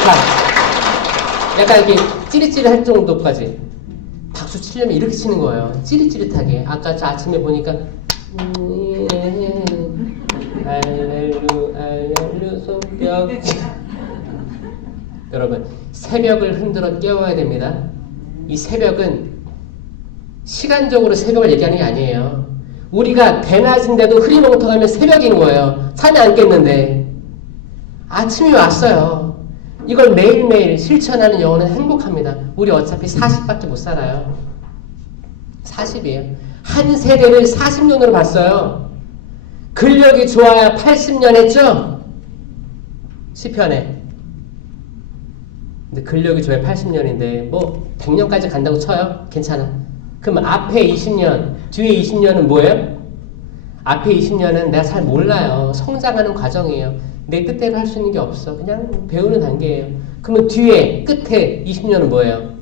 자, 약간 이렇게 찌릿찌릿할 정도까지 박수 치려면 이렇게 치는 거예요. 찌릿찌릿하게. 아까 저 아침에 보니까 알렐루 손뼉. 여러분 새벽을 흔들어 깨워야 됩니다. 이 새벽은 시간적으로 새벽을 얘기하는 게 아니에요. 우리가 대낮인데도 흐리멍텅하면 새벽인 거예요. 잠이 안 깼는데 아침이 왔어요. 이걸 매일매일 실천하는 영혼은 행복합니다. 우리 어차피 40밖에 못 살아요. 40이에요. 한 세대를 40년으로 봤어요. 근력이 좋아야 80년 했죠? 시편에. 근데 근력이 좋아야 80년인데 뭐 100년까지 간다고 쳐요. 괜찮아. 그럼 앞에 20년, 뒤에 20년은 뭐예요? 앞에 20년은 내가 잘 몰라요. 성장하는 과정이에요. 내 뜻대로 할 수 있는 게 없어. 그냥 배우는 단계예요. 그러면 뒤에 끝에 20년은 뭐예요?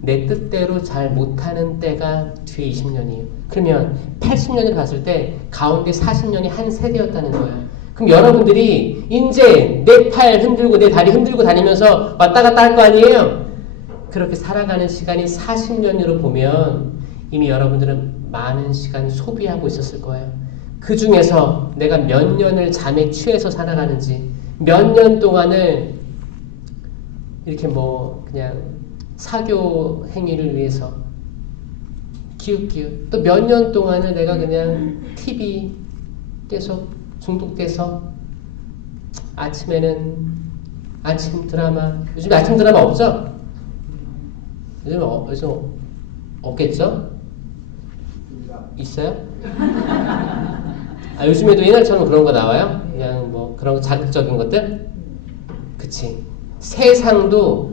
내 뜻대로 잘 못하는 때가 뒤에 20년이에요. 그러면 80년을 봤을 때 가운데 40년이 한 세대였다는 거예요. 그럼 여러분들이 이제 내 팔 흔들고 내 다리 흔들고 다니면서 왔다 갔다 할 거 아니에요? 그렇게 살아가는 시간이 40년으로 보면 이미 여러분들은 많은 시간 소비하고 있었을 거예요. 그 중에서 내가 몇 년을 잠에 취해서 살아가는지, 몇 년 동안을 이렇게 뭐 그냥 사교 행위를 위해서 기웃기웃, 또 몇 년 동안을 내가 그냥 TV 계속 중독돼서 아침에는 아침 드라마, 요즘 아침 드라마 없죠? 요즘 없겠죠? 있어요? 요즘에도 옛날처럼 그런 거 나와요? 그냥 뭐 그런 자극적인 것들? 그치. 세상도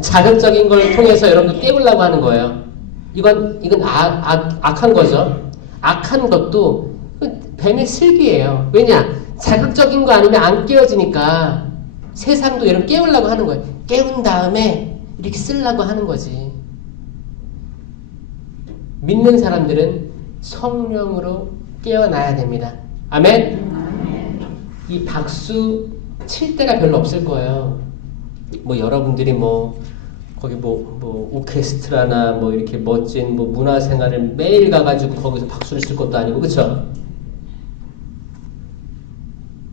자극적인 걸 통해서 여러분들 깨우려고 하는 거예요. 이건 악한 거죠. 악한 것도 뱀의 슬기예요. 왜냐? 자극적인 거 아니면 안 깨어지니까 세상도 여러분 깨우려고 하는 거예요. 깨운 다음에 이렇게 쓰려고 하는 거지. 믿는 사람들은 성령으로 깨어나야 됩니다. 아멘? 이 박수 칠 때가 별로 없을 거예요. 뭐 여러분들이 거기 오케스트라나 뭐 이렇게 멋진 뭐 문화생활을 매일 가가지고 거기서 박수를 칠 것도 아니고, 그쵸?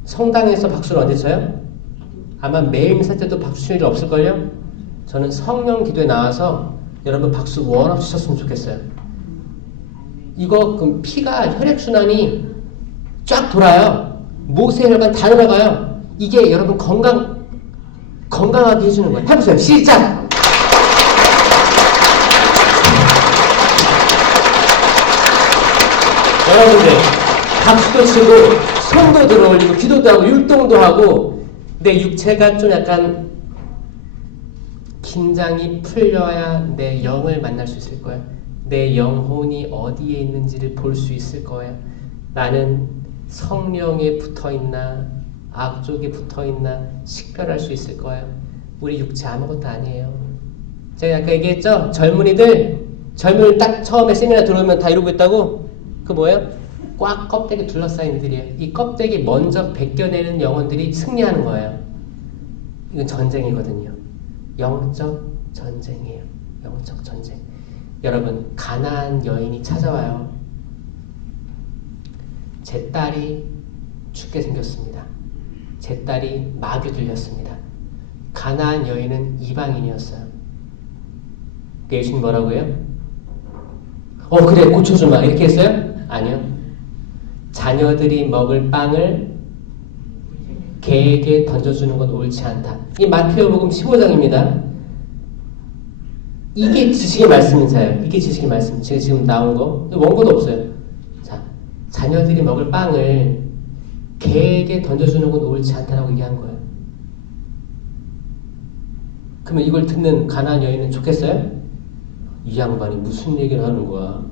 성당에서 박수를 언제 쳐요? 아마 매일 미사 때도 박수 칠 일 없을걸요? 저는 성령 기도에 나와서 여러분 박수 원 없이 쳤으면 좋겠어요. 이거 그럼 피가 혈액순환이 쫙 돌아요. 모세혈관 다 돌아가요. 이게 여러분 건강하게 해주는 거예요. 해보세요. 시작! 여러분들 박수도 치고 손도 들어올리고 기도도 하고 율동도 하고 내 육체가 좀 약간 긴장이 풀려야 내 영을 만날 수 있을 거예요. 내 영혼이 어디에 있는지를 볼 수 있을 거예요. 나는 성령에 붙어있나 악쪽에 붙어있나 식별할 수 있을 거예요. 우리 육체 아무것도 아니에요. 제가 아까 얘기했죠? 젊은이들 딱 처음에 세미나 들어오면 다 이러고 있다고? 그 뭐예요? 꽉 껍데기 둘러싸인 애들이에요. 이 껍데기 먼저 벗겨내는 영혼들이 승리하는 거예요. 이건 전쟁이거든요. 영적 전쟁이에요. 영적 전쟁. 여러분, 가나안 여인이 찾아와요. 제 딸이 죽게 생겼습니다. 제 딸이 마귀 들렸습니다. 가나안 여인은 이방인이었어요. 예수님 뭐라고 해요? 그래 고쳐주마 이렇게 했어요? 아니요. 자녀들이 먹을 빵을 개에게 던져주는 건 옳지 않다. 이 마태복음 15장입니다. 이게 지식의 말씀인사예요. 이게 지식의 말씀. 지금 나온 거 원고도 없어요. 자, 자녀들이 먹을 빵을 개에게 던져주는 건 옳지 않다라고 얘기한 거예요. 그러면 이걸 듣는 가나안 여인은 좋겠어요? 이 양반이 무슨 얘기를 하는 거야?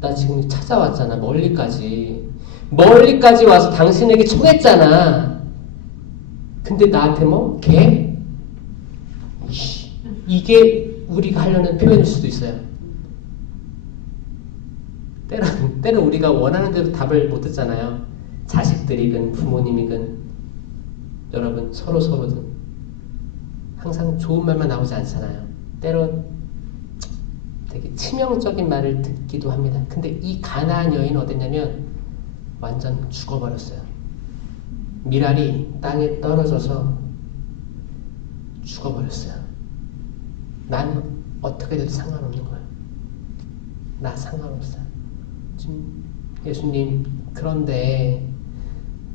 나 지금 찾아왔잖아. 멀리까지 와서 당신에게 청했잖아. 근데 나한테 뭐? 개? 이게 우리가 하려는 표현일 수도 있어요. 때는 우리가 원하는 대로 답을 못 듣잖아요. 자식들이든 부모님이든 여러분 서로든 항상 좋은 말만 나오지 않잖아요. 때론 되게 치명적인 말을 듣기도 합니다. 근데 이 가나안 여인은 어땠냐면 완전 죽어버렸어요. 미랄이 땅에 떨어져서 죽어버렸어요. 난 어떻게 돼도 상관없는 거예요. 나 상관없어요. 지금 예수님 그런데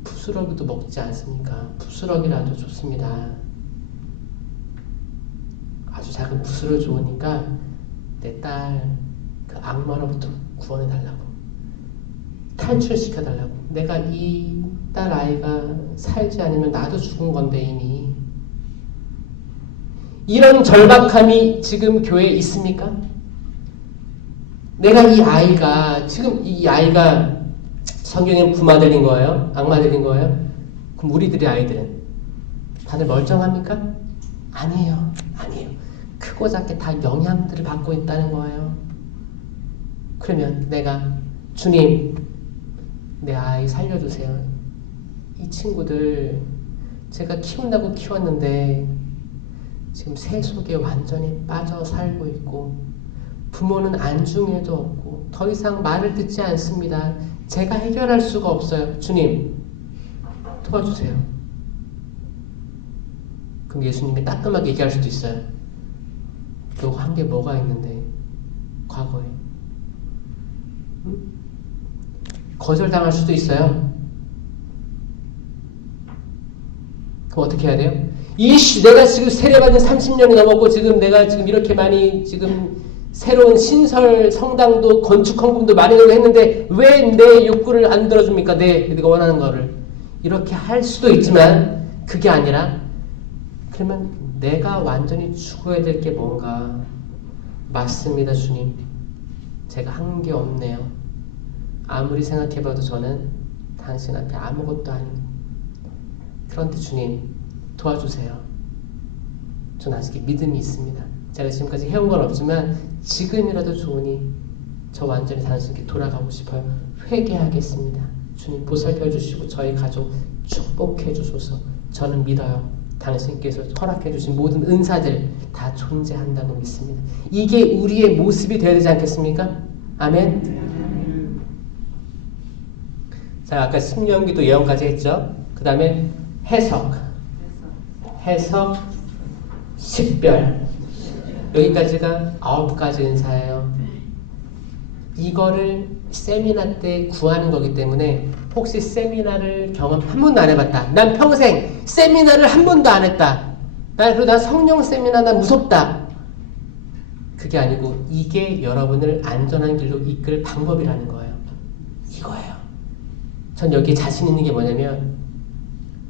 부스러기도 먹지 않습니까? 부스러기라도 좋습니다. 아주 작은 부스러기 좋으니까 내 딸 그 악마로부터 구원해달라고, 탈출시켜달라고. 내가 이 딸 아이가 살지 않으면 나도 죽은 건데 이미. 이런 절박함이 지금 교회에 있습니까? 내가 이 아이가 성경에 부마들인 거예요? 악마들인 거예요? 그럼 우리들의 아이들은 다들 멀쩡합니까? 아니에요. 크고 작게 다 영향들을 받고 있다는 거예요. 그러면 내가 주님 내 아이 살려주세요. 이 친구들 제가 키운다고 키웠는데 지금 새 속에 완전히 빠져 살고 있고 부모는 안중에도 없고 더 이상 말을 듣지 않습니다. 제가 해결할 수가 없어요. 주님 도와주세요. 그럼 예수님이 따끔하게 얘기할 수도 있어요. 너 한 게 뭐가 있는데 과거에 응? 거절당할 수도 있어요. 그럼 어떻게 해야 돼요? 내가 지금 세례받은 30년이 넘었고 내가 지금 이렇게 많이 지금 새로운 신설 성당도 건축 헌금도 많이 했는데 왜 내 욕구를 안 들어줍니까? 내가 원하는 거를. 이렇게 할 수도 있지만 그게 아니라 그러면 내가 완전히 죽어야 될 게 뭔가. 맞습니다, 주님. 제가 한 게 없네요. 아무리 생각해봐도 저는 당신 앞에 아무것도 아닙니다. 그런데 주님 도와주세요. 저는 아직 믿음이 있습니다. 제가 지금까지 해온 건 없지만 지금이라도 좋으니 저 완전히 당신께 돌아가고 싶어요. 회개하겠습니다. 주님 보살펴 주시고 저희 가족 축복해 주소서. 저는 믿어요. 당신께서 허락해 주신 모든 은사들 다 존재한다고 믿습니다. 이게 우리의 모습이 되어야 되지 않겠습니까? 아멘. 자, 아까 신명기도 예언까지 했죠. 그 다음에 해석, 식별. 여기까지가 9가지 은사예요. 이거를 세미나 때 구하는 거기 때문에 혹시 세미나를 경험 한 번도 안 해봤다. 난 평생 세미나를 한 번도 안 했다. 난 성령 세미나 나 무섭다. 그게 아니고 이게 여러분을 안전한 길로 이끌 방법이라는 거예요. 이거예요. 전 여기에 자신 있는 게 뭐냐면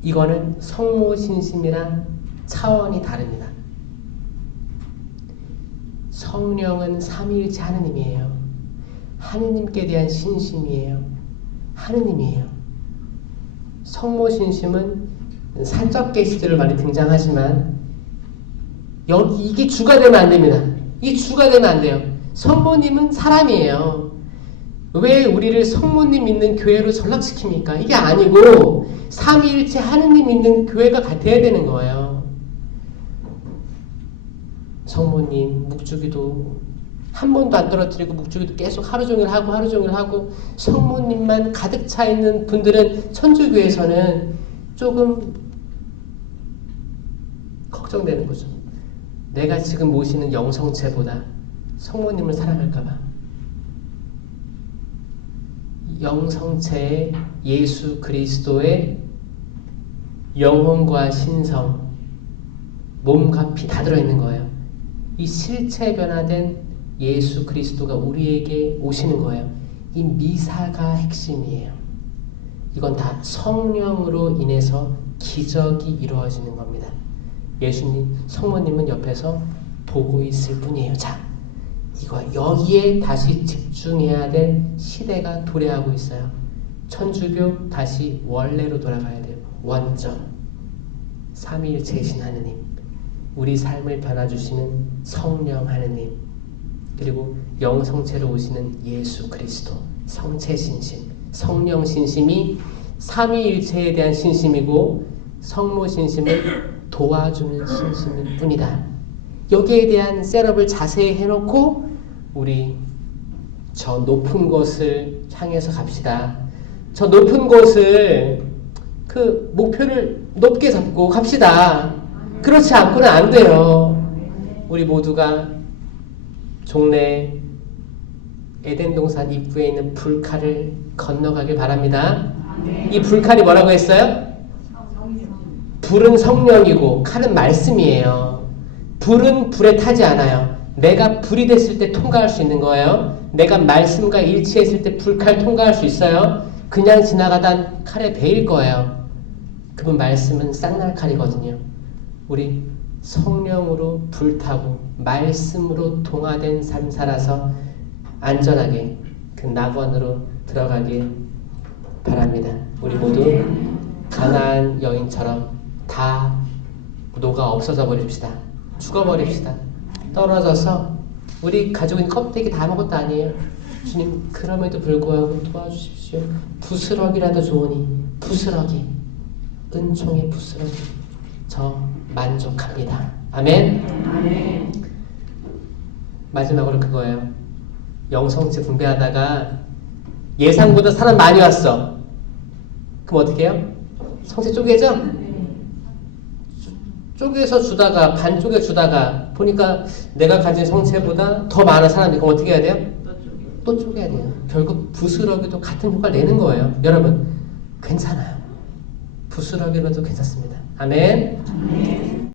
이거는 성모신심이랑 차원이 다릅니다. 성령은 삼위일체 하느님이에요. 하느님께 대한 신심이에요. 하느님이에요. 성모신심은 사적 게시들을 많이 등장하지만 이게 주가 되면 안 됩니다. 이 주가 되면 안 돼요. 성모님은 사람이에요. 왜 우리를 성모님 믿는 교회로 전락시킵니까? 이게 아니고 삼위일체 하느님 믿는 교회가 돼야 되는 거예요. 성모님 묵주기도 한 번도 안 떨어뜨리고 묵주기도 계속 하루 종일 하고 성모님만 가득 차 있는 분들은 천주교에서는 조금 걱정되는 거죠. 내가 지금 모시는 영성체보다 성모님을 사랑할까봐 영성체의 예수 그리스도의 영혼과 신성, 몸과 피 다 들어있는 거예요. 이 실체 변화된 예수 그리스도가 우리에게 오시는 거예요. 이 미사가 핵심이에요. 이건 다 성령으로 인해서 기적이 이루어지는 겁니다. 예수님, 성모님은 옆에서 보고 있을 뿐이에요. 자, 여기에 다시 집중해야 될 시대가 도래하고 있어요. 천주교 다시 원래로 돌아가야 돼요. 원점. 삼위일체이신 하느님, 우리 삶을 변화주시는 성령 하느님, 그리고 영성체로 오시는 예수 그리스도, 성체신심, 성령신심이 삼위일체에 대한 신심이고 성모신심을 도와주는 신심일 뿐이다. 여기에 대한 셋업을 자세히 해놓고 우리 저 높은 곳을 향해서 갑시다. 저 높은 곳을 그 목표를 높게 잡고 갑시다. 그렇지 않고는 안 돼요. 우리 모두가 종래 에덴 동산 입구에 있는 불칼을 건너가길 바랍니다. 이 불칼이 뭐라고 했어요? 불은 성령이고 칼은 말씀이에요. 불은 불에 타지 않아요. 내가 불이 됐을 때 통과할 수 있는 거예요. 내가 말씀과 일치했을 때 불칼 통과할 수 있어요. 그냥 지나가다 칼에 베일 거예요. 그분 말씀은 쌍날 칼이거든요. 우리 성령으로 불타고 말씀으로 동화된 삶 살아서 안전하게 그 낙원으로 들어가길 바랍니다. 우리 모두 가나안 여인처럼 다 녹아 없어져 버립시다. 죽어버립시다. 떨어져서 우리 가지고 있는 껍데기 다 아무것도 아니에요. 주님, 그럼에도 불구하고 도와주십시오. 부스러기라도 좋으니 부스러기, 은총의 부스러기, 저 만족합니다. 아멘. 아멘. 마지막으로 그거예요. 영성체 분배하다가 예상보다 사람 많이 왔어. 그럼 어떻게 해요? 성체 쪼개져? 쪼개서 주다가 반쪽에 주다가 보니까 내가 가진 성체보다 더 많은 사람이, 그럼 어떻게 해야 돼요? 또 쪼개야 돼요. 결국 부스러기도 같은 효과를 내는 거예요. 여러분, 괜찮아요. 부스러기로도 괜찮습니다. 아멘.